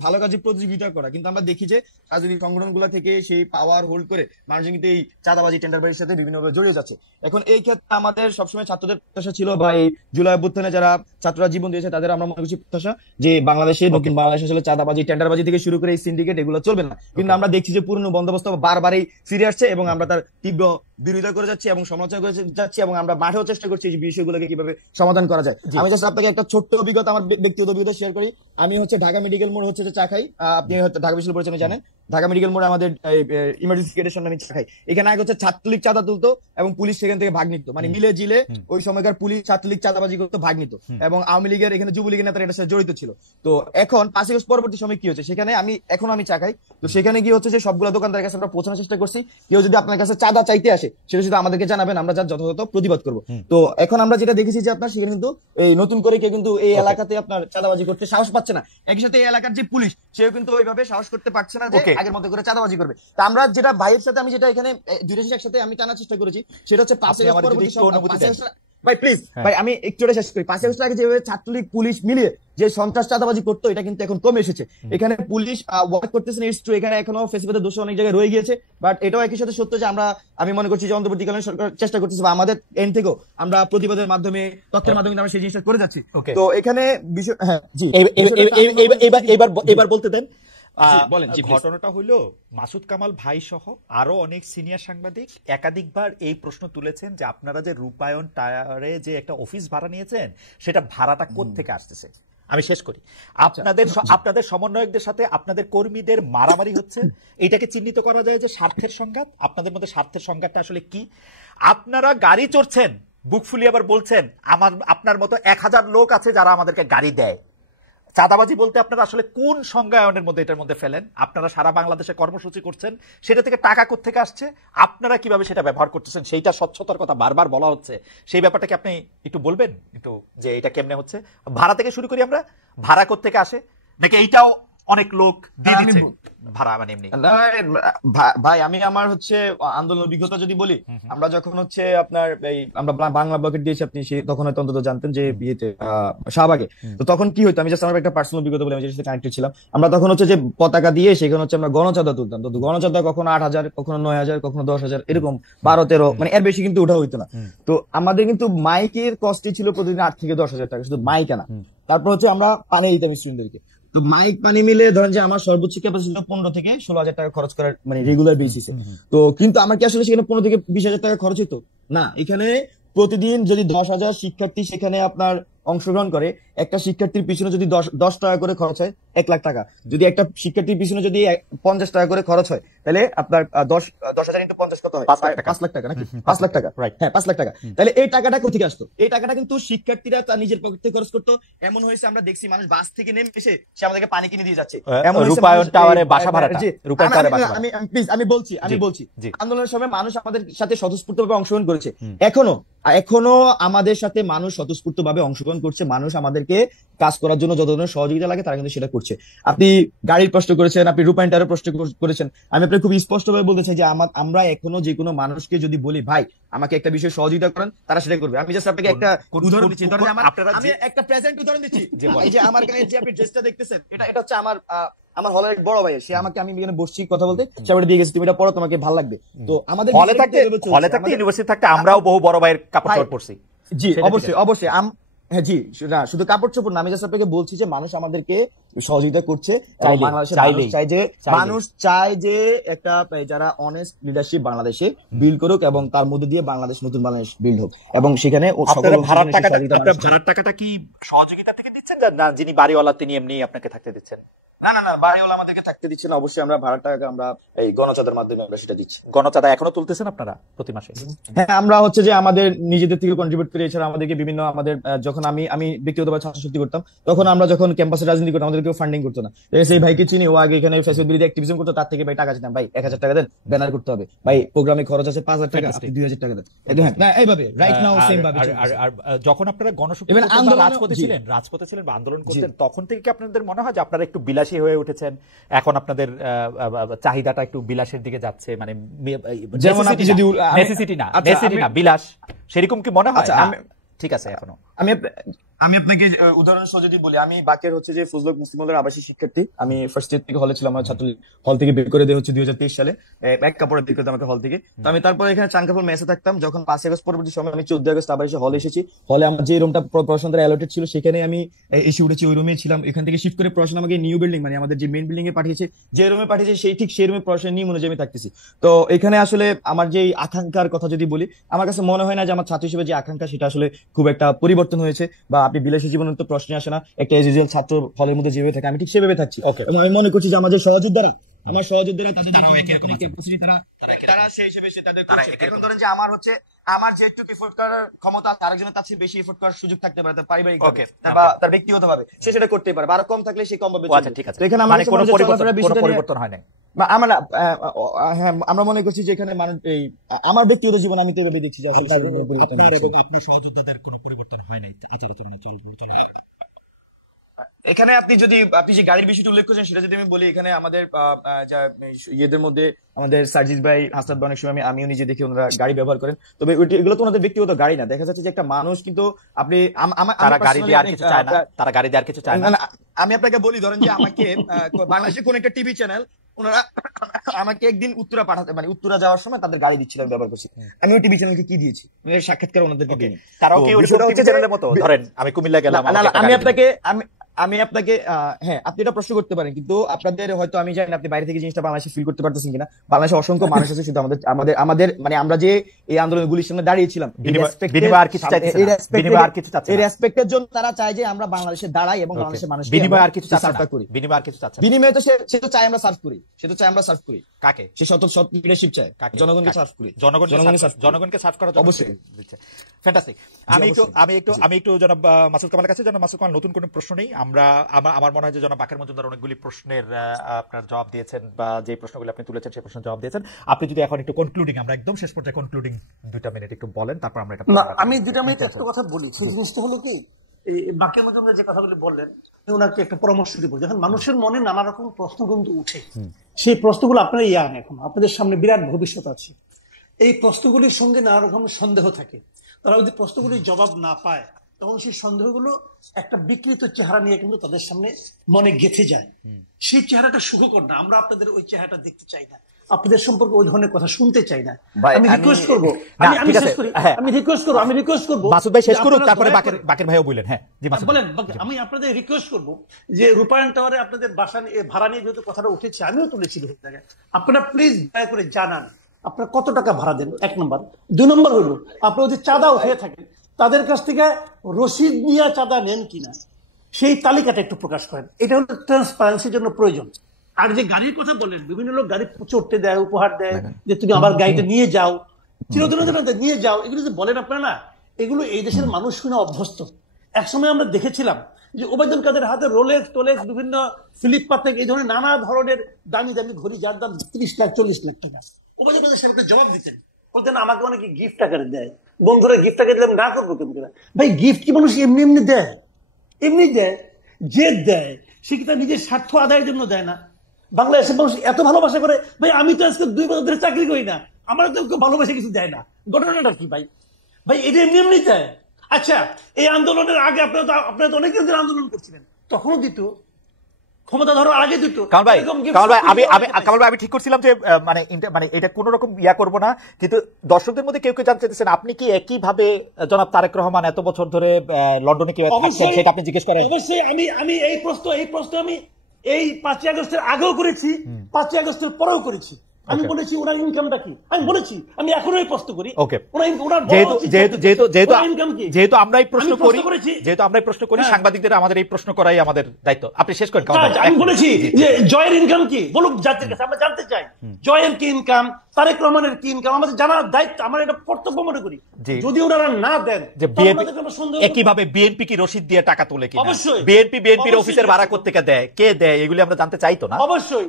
ভালো কাজে প্রতিযোগিতা করা, কিন্তু আমরা দেখি যে রাজনৈতিক সংগঠনগুলো থেকে সেই পাওয়ার হোল্ড করে মানুষজন কিন্তু এই চাঁদাবাজি টেন্ডারবাজির সাথে বিভিন্নভাবে জড়িয়ে যাচ্ছে। এখন এই ক্ষেত্রে আমাদের সবসময় ছাত্রদের প্রত্যাশা ছিল, বা এই জুলাই অভ্যুত্থানে যারা ছাত্ররা জীবন দিয়েছে তাদের আমরা মনে করছি প্রত্যাশা যে বাংলাদেশে নতুন বাংলাদেশ আসলে চাঁদাবাজি টেন্ডারবাজি থেকে শুরু করে এই সিন্ডিকেট এগুলো চলবে না, কিন্তু আমরা দেখছি যে পুরনো বন্দোবস্ত বারবারই ফিরে আসছে এবং আমরা তার তীব্র বিরোধিতা করে যাচ্ছি এবং সমালোচনা করে যাচ্ছি এবং আমরা মাঠেও চেষ্টা করছি এই বিষয়গুলোকে কিভাবে সমাধান করা যায়। আমি জাস্ট আপনাকে একটা ছোট্ট অভিজ্ঞতা, আমার ব্যক্তিগত অভিজ্ঞতা শেয়ার করি। আমি হচ্ছে ঢাকা মেডিকেল মোড় হচ্ছে চা খাই, আপনি হয়তো ঢাকা বিশ্ববিদ্যালয় পরিচালনা জানেন, ঢাকা মেডিকেল মোড়ে আমাদের ইমার্জেন্সি গেটের সামনে আমি চা খাই। এখানে আগে হচ্ছে ছাত্রলীগ চাঁদা তুলতো এবং পুলিশ সেখান থেকে ভাগ নিত, মানে মিলে জিলে ওই সময়কার পুলিশ ছাত্রলীগ চাঁদাবাজি করতো, ভাগ নিত, এবং আওয়ামী লীগের এখানে যুবলীগের নেতারা এটার সাথে জড়িত ছিল। তো এখন 5 আগস্ট পরবর্তী সময় কি হচ্ছে, সেখানে আমি চা খাই, তো সেখানে কি হচ্ছে যে সবগুলো দোকানদারের কাছে আমরা পৌঁছানোর চেষ্টা করছি, কেউ যদি আপনার কাছে চাঁদা চাইতে আসে সেটা শুধু আমাদেরকে জানাবেন, আমরা যার যথাযথ প্রতিবাদ করবো। তো এখন আমরা যেটা দেখেছি যে আপনার সেখানে কিন্তু এই নতুন করে কেউ কিন্তু এই এলাকাতে আপনার চাঁদাবাজি করতে সাহস পাচ্ছে না, একই সাথে এই এলাকার যে পুলিশ সেও কিন্তু ওইভাবে সাহস করতে পারছে না যে আগের মতো করে চাঁদাবাজি করবে। তো আমরা যেটা ভাইয়ের সাথে আমি যেটা এখানে দুইটা জিনিস একসাথে আমি টানার চেষ্টা করেছি, সেটা হচ্ছে 5 আগস্ট পরবর্তী ভাই প্লিজ ভাই আমি একটু শেষ করি। 5 আগস্ট আগে যেভাবে ছাত্রলীগ পুলিশ মিলিয়ে যে সন্ত্রাস চাঁদাবাজি করতো এটা কিন্তু এখন কমে এসেছে। এখানে পুলিশ ওয়ার্ক করতেছে না, ইটস ট্রু, এখানে এখনো ফেসিবাদের দোষ অনেক জায়গায় রয়ে গিয়েছে, বাট এটাও একই সাথে সত্য যে আমি মনে করছি যে অন্তর্বর্তীকালীন সরকার চেষ্টা করতেছে, বা আমাদের এন্ড থেকেও আমরা প্রতিবাদের মাধ্যমে তথ্যের মাধ্যমে আমরা সেই জিনিসটা করে যাচ্ছি। তো এখানে বিষয় এবার বলতে দেন। বলেন। ঘটনাটা হলো মাসুদ কামাল ভাই সহ আরো অনেক সিনিয়র সাংবাদিক একাধিকবার এই প্রশ্ন তুলেছেন যে আপনারা যে রূপায়ণ টায়ারে যে একটা অফিস ভাড়া নিয়েছেন সেটা ভাড়াটা কোত্থেকে আসতেছে। আমি শেষ করি, আপনাদের সমন্বয়কদের সাথে আপনাদের কর্মীদের মারামারি হচ্ছে, এটাকে চিহ্নিত করা যায় যে স্বার্থের সংঘাত। আপনাদের মধ্যে স্বার্থের সংঘাতটা আসলে কি? আপনারা গাড়ি চড়ছেন, বুক ফুলিয়ে আবার বলছেন আপনার মতো 1000 লোক আছে যারা আমাদেরকে গাড়ি দেয়। চাঁদাবাজি বলতে আপনারা আসলে কোন সংজ্ঞায়নের মধ্যে এটার মধ্যে ফেলেন? আপনারা সারা বাংলাদেশে কর্মসূচি করছেন, সেটা থেকে টাকা কোত্থেকে আসছে, আপনারা কিভাবে সেটা ব্যবহার করতেছেন, সেইটা স্বচ্ছতার কথা বারবার বলা হচ্ছে, সেই ব্যাপারটাকে আপনি একটু বলবেন একটু, যে এটা কেমনে হচ্ছে? ভাড়া থেকে শুরু করি আমরা, ভাড়া কোত্থেকে আসে, নাকি এইটাও অনেক লোক দিয়ে দিচ্ছে ভাড়া? মানে এমনি ভাই আমি আমার হচ্ছে আন্দোলন অভিজ্ঞতা যদি বলি, আমরা যখন হচ্ছে আপনার আমরা বাংলা ব্লকেট দিয়েছি, আপনি তখন হয়তো অন্তত জানতেন যে বিয়েতে শাহবাগে, তো তখন কি হতো, আমি জাস্ট আমার একটা পার্সোনাল অভিজ্ঞতা বলে আমি যেটার সাথে কানেক্টেড ছিলাম। আমরা তখন হচ্ছে যে পতাকা দিয়ে সেখানে হচ্ছে আমরা গণচাঁদা তুলতাম, তো গণচাঁদা কখনো 8000, কখনো 9000, কখনো 10,000, এরকম 12-13, মানে এর বেশি কিন্তু ওঠা হইতো না। তো আমাদের কিন্তু মাইকের কস্টই ছিল প্রতিদিন 8 থেকে 10,000 টাকা, শুধু মাইক আনা। তারপর হচ্ছে আমরা পানি দিতাম স্টুডেন্টদেরকে, তো মাইক পানি মিলে ধরেন যে আমার সর্বোচ্চ ক্যাপাসিটি 15 থেকে 16,000 টাকা খরচ করার, মানে রেগুলার বেসিসে। তো কিন্তু আমার কি আসলে সেখানে 15 থেকে 20,000 টাকা খরচ হতো না। এখানে প্রতিদিন যদি 10,000 শিক্ষার্থী সেখানে আপনার অংশগ্রহণ করে, একটা শিক্ষার্থীর পিছনে যদি 10 টাকা করে খরচ হয় 1 লাখ টাকা। যদি একটা শিক্ষার্থীর পিছনে যদি 50 টাকা করে খরচ হয়, তাহলে আপনার 10,000 ইন্টু 50 কত হয়? 5 লাখ টাকা নাকি? 5 লাখ টাকা, রাইট? হ্যাঁ, 5 লাখ টাকা। তাহলে এই টাকাটা কোথেকে আসতো? এই টাকাটা কিন্তু শিক্ষার্থীরা তার নিজের পকেট থেকে খরচ করতো। এমন হয়েছে আমরা দেখছি মানুষ বাস থেকে নেমে এসে সে আমাদেরকে পানি কিনে দিয়ে যাচ্ছে। রূপায়ণ টাওয়ারে বাসা ভাড়াটা, রূপায়ণ টাওয়ারে বাসা ভাড়া। আমি বলছি আন্দোলনের সময় মানুষ আমাদের সাথে স্বতঃস্ফূর্তভাবে অংশগ্রহণ করেছে, এখনো আমাদের সাথে মানুষ স্বতঃস্ফূর্তভাবে অংশগ্রহণ করছে। মানুষ আমাদেরকে কাজ করার জন্য যত ধরনের সহযোগিতা লাগে তারা কিন্তু সেটা করছে। আপনি গাড়ির প্রশ্ন করেছেন, আপনি রূপায়ণ টাওয়ারের প্রশ্ন করেছেন, আমি আপনাকে খুব স্পষ্টভাবে বলতে চাই যে আমরা এখনো যে কোনো মানুষকে যদি বলি ভাই আমাকে একটা বিষয়ে সহযোগিতা করেন, তারা সেটা করবে। আমি জাস্ট আপনাকে একটা উদাহরণ দিচ্ছি, আমি একটা প্রেজেন্ট উদাহরণ দিচ্ছি। এই যে আমার গায়ে যে আপনি ড্রেসটা দেখতেছেন, এটা হচ্ছে আমার হলের এক বড় ভাই, সে আমাকে, আমি এখানে বসছি কথা বলতে, সে আমাকে দিয়ে গেছে তুমি এটা পড়ো, তোমাকে ভালো লাগবে। তো আমাদের হলে থাকতে ইউনিভার্সিটি থাকতে আমরাও বহু বড় ভাইয়ের কাপড় চোপড় পরছি। জি অবশ্যই হ্যাঁ জি, না শুধু কাপড় চোপড় না, আমি জাস্ট আপনাকে বলছি যে মানুষ আমাদেরকে সহযোগিতা করছে। মানুষ চায় যে একটা যারা অনেস্ট লিডারশিপ বাংলাদেশে বিল্ড করুক এবং তার মধ্যে দিয়ে বাংলাদেশ নতুন বাংলাদেশ বিল্ড হোক, এবং সেখানে ভাড়ার টাকাটা কি সহযোগিতা থেকে দিচ্ছেন না যিনি বাড়িওয়ালা তিনি এমনি আপনাকে থাকতে দিচ্ছেন? না না না, বাড়িওয়ালা আমাদেরকে থাকতে দিচ্ছে না, অবশ্যই আমরা ভাড়ার টাকা আমরা এই গণচাঁদার মাধ্যমে আমরা সেটা দিচ্ছি। গণচাঁদা এখনো তুলতেছেন আপনারা প্রতি মাসে? হ্যাঁ, আমরা হচ্ছে যে আমাদের নিজেদের থেকে কন্ট্রিবিউট করে, এছাড়া আমাদেরকে বিভিন্ন আমাদের যখন আমি ব্যক্তিগতভাবে ছাত্র শক্তি করতাম, তখন আমরা যখন ক্যাম্পাসে রাজনীতি করতাম আমাদের কেউ ফান্ডিং করতো না। সেই ভাইকে চিনি, ও আগে এখানে ফ্যাসিলিটি বিরোধী অ্যাক্টিভিজম করতো, তার থেকে ভাই টাকা দিতাম, ভাই 1000 টাকা দেন, ব্যানার করতে হবে, ভাই প্রোগ্রামে খরচ আছে 5000 টাকা, আপনি 2000 টাকা দেন। হ্যাঁ, এইভাবে রাইট নাও সেম ভাবে। আর যখন আপনারা গণশক্তি Even করতেন বা আন্দোলন- রাজপথে ছিলেন বা আন্দোলন করতেন, তখন থেকে কি আপনাদের মনে হয় যে আপনারা একটু বিলাসী হয়ে উঠেছেন, এখন আপনাদের চাহিদাটা একটু বিলাসের দিকে যাচ্ছে, মানে যেমন আপনি যদি নেসেসিটি না বিলাস, সেরকম কি মনে হয়? আচ্ছা, না, আমি- ঠিক আছে এখনো। আমি আপনাকে উদাহরণ সহ যদি বলি, আমি বাকের হচ্ছে যে ফজলক মুসলিম হলের আবাসিক শিক্ষার্থী। আমি ফার্স্ট ইয়ার থেকে হলে ছিলাম, আমার ছাত্র হল থেকে বের করে দেওয়া হচ্ছে 2023 সালে, এক কাপড়ে বের করে দেওয়া আমাকে হল থেকে। তো আমি তারপরে এখানে চানকাপুর মেসে থাকতাম। যখন 5 আগস্ট পরবর্তী সময় আমি 14 আগস্ট আবার এসে হলে এসেছি। হলে আমার যে রুমটা পড়াশোনা অ্যালটেড ছিল সেখানে আমি এসে উঠেছি, ওই রুমে ছিলাম। এখান থেকে শিফট করে পড়াশোনা আমাকে নিউ বিল্ডিং, মানে আমাদের যে মেইন বিল্ডিং এ পাঠিয়েছে, যে রুমে পাঠিয়েছে সেই রুমে পড়াশোনা নিয়ম অনুযায়ী আমি থাকতেছি। তো এখানে আসলে আমার যে আকাঙ্ক্ষার কথা যদি বলি, আমার কাছে মনে হয় না যে আমার ছাত্র হিসেবে যে আকাঙ্ক্ষা সেটা আসলে খুব একটা পরিবর্তন হয়েছে, বা আপনি বিলাসী জীবনের তো প্রশ্নে আসে না। একটা এজিএল ছাত্র হলের মধ্যে যেভাবে থাকে আমি ঠিক সেভাবে থাকছি। এবং আমি মনে করছি যে আমাদের সহযোদ্ধারা তারাও একই রকম আছে। তারা সেই হিসেবে তাদের এখন ধরেন যে আমার যে একটু এফোর্ট করার ক্ষমতা আছে, আরেকজনের তার চেয়ে বেশি এফোর্ট করার সুযোগ থাকতে পারে, তার পারিবারিক বা তার ব্যক্তিগত ভাবে সে সেটা করতে পারে, বা আরো কম থাকলে সে কম ভাবে। আচ্ছা, ঠিক আছে। মানে কোনো পরিবর্তন হয় না। আমরা হ্যাঁ, আমরা মনে করছি যে এখানে মানুষ আমার ব্যক্তিগত জীবন আমি তো বলে দিচ্ছি যে আপনার এবং আপনার সহযোদ্ধাদের কোনো পরিবর্তন হয় নাই আচরণে চলে। এখানে আপনি যে গাড়ির বিষয়টা উল্লেখ করছেন সেটা যদি আমি বলি, এখানে আমাদের ইয়েদের মধ্যে আমাদের সার্জিস ভাই, হাসনাত ভাই, অনেক সময় আমিও নিজে দেখি ওনারা গাড়ি ব্যবহার করেন। তবে এগুলো তো ওনাদের ব্যক্তিগত গাড়ি না। দেখা যাচ্ছে যে একটা মানুষ কিন্তু আপনি তারা গাড়ি দিয়ে আর কিছু চায় না, তারা গাড়ি দিয়ে আর কিছু চায় না। আমি আপনাকে বলি, ধরেন যে আমাকে বাংলাদেশের কোন একটা টিভি চ্যানেল ওনারা আমাকে একদিন উত্তরা পাঠাতে, মানে উত্তরা যাওয়ার সময় তাদের গাড়ি দিচ্ছিলাম, ব্যবহার করছি। আমি ওই টিভি চ্যানেলকে কি দিয়েছি, সাক্ষাৎকার ওনাদেরকে দিই। তারাও কি ওই টিভি চ্যানেলের মতো, ধরেন আমি কুমিল্লা গেলাম, আমি আপনাকে হ্যাঁ, আপনি এটা প্রশ্ন করতে পারেন, কিন্তু আপনাদের হয়তো আমি জানি না আপনি বাইরে থেকে জিনিসটা বাংলাদেশে ফিল করতে পারতেছেন কিনা। বাংলাদেশে অসংখ্য মানুষ আছে, শুধু আমাদের মানে আমরা যে এই আন্দোলনগুলির সামনে দাঁড়িয়েছিলাম, এই রেসপেক্টের জন্য তারা চায় যে আমরা বাংলাদেশে দাঁড়াই এবং বাংলাদেশের মানুষকে বিনিময় আর কিছু করি। বিনিময়ে তো সে তো চায় আমরা সার্ভ করি, কাকে? সে সৎ লিডারশিপ চায়, জনগণকে সার্ভ করি, জনগণকে সার্ভ করা অবশ্যই ফ্যান্টাস্টিক। আমি একটু জনাব মাসুদ কামালের কাছে, জনাব মাসুদ কামাল, নতুন কোনো প্রশ্ন নেই। আমার মনে হয় যে জনাব বাকের মজুমদার অনেকগুলি প্রশ্নের আপনার জবাব দিয়েছেন, বা যে প্রশ্নগুলো আপনি তুলেছেন সেই প্রশ্নের জবাব দিয়েছেন। আপনি যদি এখন একটু কনক্লুডিং, আমরা একদম শেষ পর্যায়ে কনক্লুডিং 2 মিনিট একটু বলেন, তারপর আমরা এটা। আমি 2 মিনিট একটা কথা বলি। সেই জিনিসটা হলো কি, বাকের মজুমদার যে কথাগুলো বললেন, ওনাকে একটা পরামর্শ দিব। যখন মানুষের মনে নানা রকম প্রশ্ন কিন্তু উঠে, সেই প্রশ্নগুলো আপনারা ইয়ান, এখন আপনাদের সামনে বিরাট ভবিষ্যৎ আছে। এই প্রশ্নগুলির সঙ্গে নানা রকম সন্দেহ থাকে। তারা যদি প্রশ্নগুলির জবাব না পায়, তখন সেই সন্দেহগুলো একটা বিকৃত চেহারা নিয়ে কিন্তু তাদের সামনে মনে গেঁথে যায়। সেই চেহারাটা সুখকর না। আমরা আপনাদের ওই চেহারাটা দেখতে চাই না, আপনাদের সম্পর্কে ওই ধরনের কথা শুনতে চাই না। আমি রিকোয়েস্ট করবো, আমি রিকোয়েস্ট করবো মাসুদ ভাই শেষ করুন, তারপরে বাকের ভাইও বললেন। হ্যাঁ বলেন। আমি আপনাদের রিকোয়েস্ট করবো যে রূপায়ণ টাওয়ারে আপনাদের বাসা ভাড়া নিয়ে যেহেতু কথাটা উঠেছে, আমিও তুলেছি, আপনারা প্লিজ দয়া করে জানান আপনারা কত টাকা ভাড়া দেন, 1 নম্বর। 2 নম্বর হলো, আপনারা যদি চাঁদা হয়ে থাকেন তাদের কাছ থেকে রসিদ নিয়ে চাঁদা নেন কিনা, সেই তালিকাটা একটু প্রকাশ করেন। এটা হলো ট্রান্সপারেন্সির জন্য প্রয়োজন। আর যে গাড়ির কথা বলেন, বিভিন্ন লোক গাড়ি চড়তে দেয়, উপহার দেয়, যে তুমি আমার গাড়িটা নিয়ে যাও, চিরদিনের জন্য নিয়ে যাও, এগুলো যে বলেন আপনারা না, এগুলো এই দেশের মানুষ শুনে অভ্যস্ত। একসময় আমরা দেখেছিলাম যে ওবায়দুল কাদের হাতে রোলেক্স টোলেক্স, বিভিন্ন ফিলিপ পাতেক, এই ধরনের নানা ধরনের দামি দামি ঘড়ি, যার দাম 30 লাখ 40 লাখ টাকা। ওবায়দুল কাদের সাহেব জবাব দিতেন, বলতেন আমাকে অনেকে গিফট আকারে দেয়, বন্ধুরা গিফট আকারে দিলাম, না করবো কেমন করে? ভাই, গিফট কি মানুষ এমনি এমনি দেয়? এমনি দেয়? যে দেয় সে কি তার নিজের স্বার্থ আদায়ের জন্য দেয় না? বাংলাদেশের মানুষ এত ভালোবাসা করে, ভাই আমি তো আজকে 2 বছর ধরে চাকরি করি না, আমার তো কেউ ভালোবাসে কিছু দেয় না। ঘটনাটা কি ভাই? এটা এমনি এমনি দেয়? আচ্ছা, এই আন্দোলনের আগে আপনারা তো অনেক দিন আন্দোলন করছিলেন, তখনও দিত, ক্ষমতা ধরো আগে দিত। কামাল ভাই, আমি ঠিক করছিলাম যে মানে এটা কোন রকম ইয়া করবো না, কিন্তু দর্শকদের মধ্যে কেউ জানতে চাইছেন আপনি কি একই ভাবে জনাব তারেক রহমান এত বছর ধরে লন্ডনে কি সেটা আপনি জিজ্ঞেস করেন? অবশ্যই আমি এই প্রশ্ন আমি এই 5ই আগস্টের আগেও করেছি, 5ই আগস্টের পরেও করেছি। আমি বলেছি ওনার ইনকামটা কি, আমি বলেছি, আমি এখনো প্রশ্ন করি ওকে, ওনার যেহেতু আমরাই প্রশ্ন করি, সাংবাদিকদের আমাদের এই প্রশ্ন করাই আমাদের দায়িত্ব। আপনি শেষ করেন। আমি বলেছি যে জয়ের ইনকাম কি, বলুক জাতির কাছে, আমরা জানতে চাই জয়ের কি ইনকাম, তারেক রহমানের কি ইনকাম, আমাদের জানার দায়িত্ব, আমরা এটা কর্তব্য মনে করি। যদি ওনারা না দেন যে একইভাবে বিএনপি কি রসিদ দিয়ে টাকা তোলে কিনা, অবশ্যই বিএনপির অফিসের ভাড়া কোত্থেকে দেয়, কে দেয়, এগুলি আমরা জানতে চাই তো না? অবশ্যই,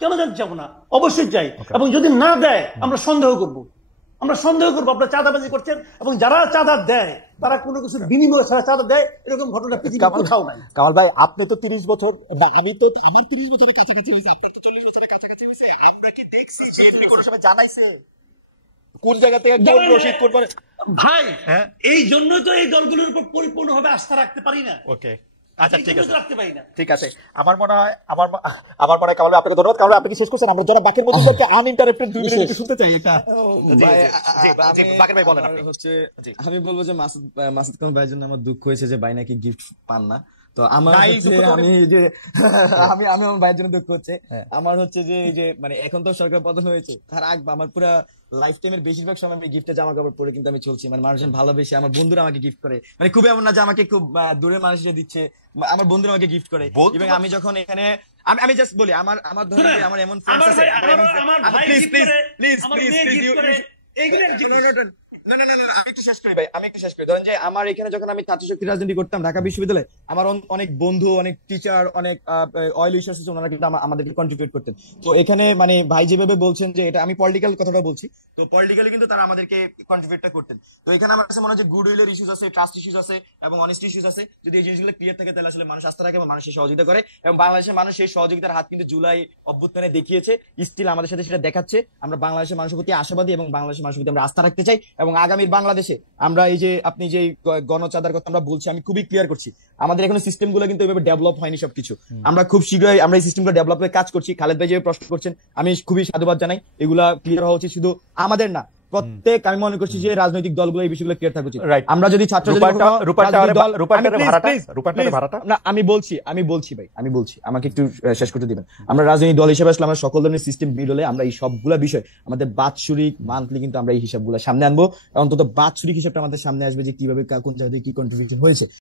কেন জানতে চাবো না, অবশ্যই চাই। এবং যদি না দেয় আমরা সন্দেহ করব, আপনারা চাঁদাবাজি করছেন, এবং যারা চাঁদা দেয় তারা কোনো কিছু বিনিময় ছাড়া চাঁদা দেয়, এরকম ঘটনা পৃথিবীর কোথাও নাই। কামাল ভাই, আপনি তো 30 বছর, না আমি তো 30 বছরের কাছাকাছি, আমরা কি দেখছি যে কোনো সময় জানাইছে কোন জায়গা থেকে কেউ রসিদ করবে? ভাই এই জন্যই তো এই দলগুলোর উপর পরিপূর্ণভাবে আস্থা রাখতে পারি না। ওকে, আচ্ছা ঠিক আছে, রাখতে পারি না। ঠিক আছে। আমার মনে হয় কামাল ভাই আপনাকে ধন্যবাদ। কামাল ভাই আপনি কি শেষ করছেন? আমরা যারা বাকির মধ্যে আনইন্টারাপ্টেড 2 মিনিট একটু শুনতে চাই একটা। বাকির ভাই বলেন। আপনি হচ্ছে আমি বলবো যে মাসুদ কামাল ভাইয়ের জন্য আমার দুঃখ হয়েছে যে ভাই নাকি গিফট পান না। তো আমার আমি আমার ভাইয়ের জন্য দুঃখ হচ্ছে। আমার হচ্ছে যে মানে এখন তো সরকার পতন হয়েছে, তার আগে আমার পুরো লাইফ টাইমের বেশিরভাগ সময় আমি গিফটে জামা কাপড় পরে কিন্তু আমি চলছি, মানে মানুষজন ভালোবেসে, আমার বন্ধুরা আমাকে গিফট করে, মানে খুব এমন না যে আমাকে খুব দূরের মানুষরা দিচ্ছে, আমার বন্ধুরা আমাকে গিফট করে। এবং আমি যখন এখানে আমি জাস্ট বলি আমার ধরেন যে আমার এমন ফ্রেন্ডস আছে, আমি একটু শেষ করি। ধরেন যে আমার এখানে যখন আমি ছাত্র শক্তি রাজনীতি করতাম ঢাকা বিশ্ববিদ্যালয়ে, আমার অনেক বন্ধু, অনেক টিচার, অনেক অয়েল ইস্যুস আছে, ওনারা কিন্তু আমাদেরকে কন্ট্রিবিউট করতেন। তো এখানে মানে ভাই যেভাবে বলছেন যে এটা আমি পলিটিক্যাল কথাটা বলছি, তো পলিটিক্যালি কিন্তু তারা আমাদেরকে কন্ট্রিবিউটটা করতেন। তো এখানে আমার কাছে মনে হয় যে গুড উইলের ইস্যুস আছে, ট্রাস্ট ইস্যুস আছে, এবং অনেস্টি ইস্যুস আছে। যদি এই জিনিসগুলো ক্লিয়ার থাকে তাহলে আসলে মানুষ আস্থা রাখে এবং মানুষের সহযোগিতা করে, এবং বাংলাদেশের মানুষ সেই সহযোগিতার হাত কিন্তু জুলাই অভ্যুত্থানে দেখিয়েছে, স্টিল আমাদের সাথে সেটা দেখাচ্ছে। আমরা বাংলাদেশের মানুষের প্রতি আশাবাদী এবং বাংলাদেশের মানুষের প্রতি আমরা আস্থা রাখতে চাই, এবং আগামীর বাংলাদেশে আমরা এই যে আপনি যে গণচাঁদার কথা আমরা বলছি, আমি খুবই ক্লিয়ার করছি, আমাদের এখানে সিস্টেম গুলো কিন্তু এভাবে ডেভেলপ হয়নি সবকিছু। আমরা খুব শীঘ্রই আমরা এই সিস্টেম গুলো ডেভেলপের কাজ করছি। খালেদ ভাই যে প্রশ্ন করছেন আমি খুবই সাধুবাদ জানাই। এগুলা ক্লিয়ার হওয়া উচিত শুধু আমাদের না, প্রত্যেক, আমি মনে করছি যে রাজনৈতিক দলগুলো এই বিষয়গুলো ক্লিয়ার থাকা উচিত। আমরা যদি ছাত্র আমি বলছি আমাকে একটু শেষ করতে দিবেন। আমরা রাজনৈতিক দল হিসেবে আসলে আমরা সকল ধরনের সিস্টেম বিল হলে আমরা এই সবগুলা বিষয় আমাদের বাৎসরিক মান্থলি কিন্তু আমরা এই হিসাবগুলো সামনে আনবো, অন্তত বাৎসরিক হিসাবটা আমাদের সামনে আসবে যে কিভাবে কোন জায়গায় কি কন্ট্রিবিউশন হয়েছে।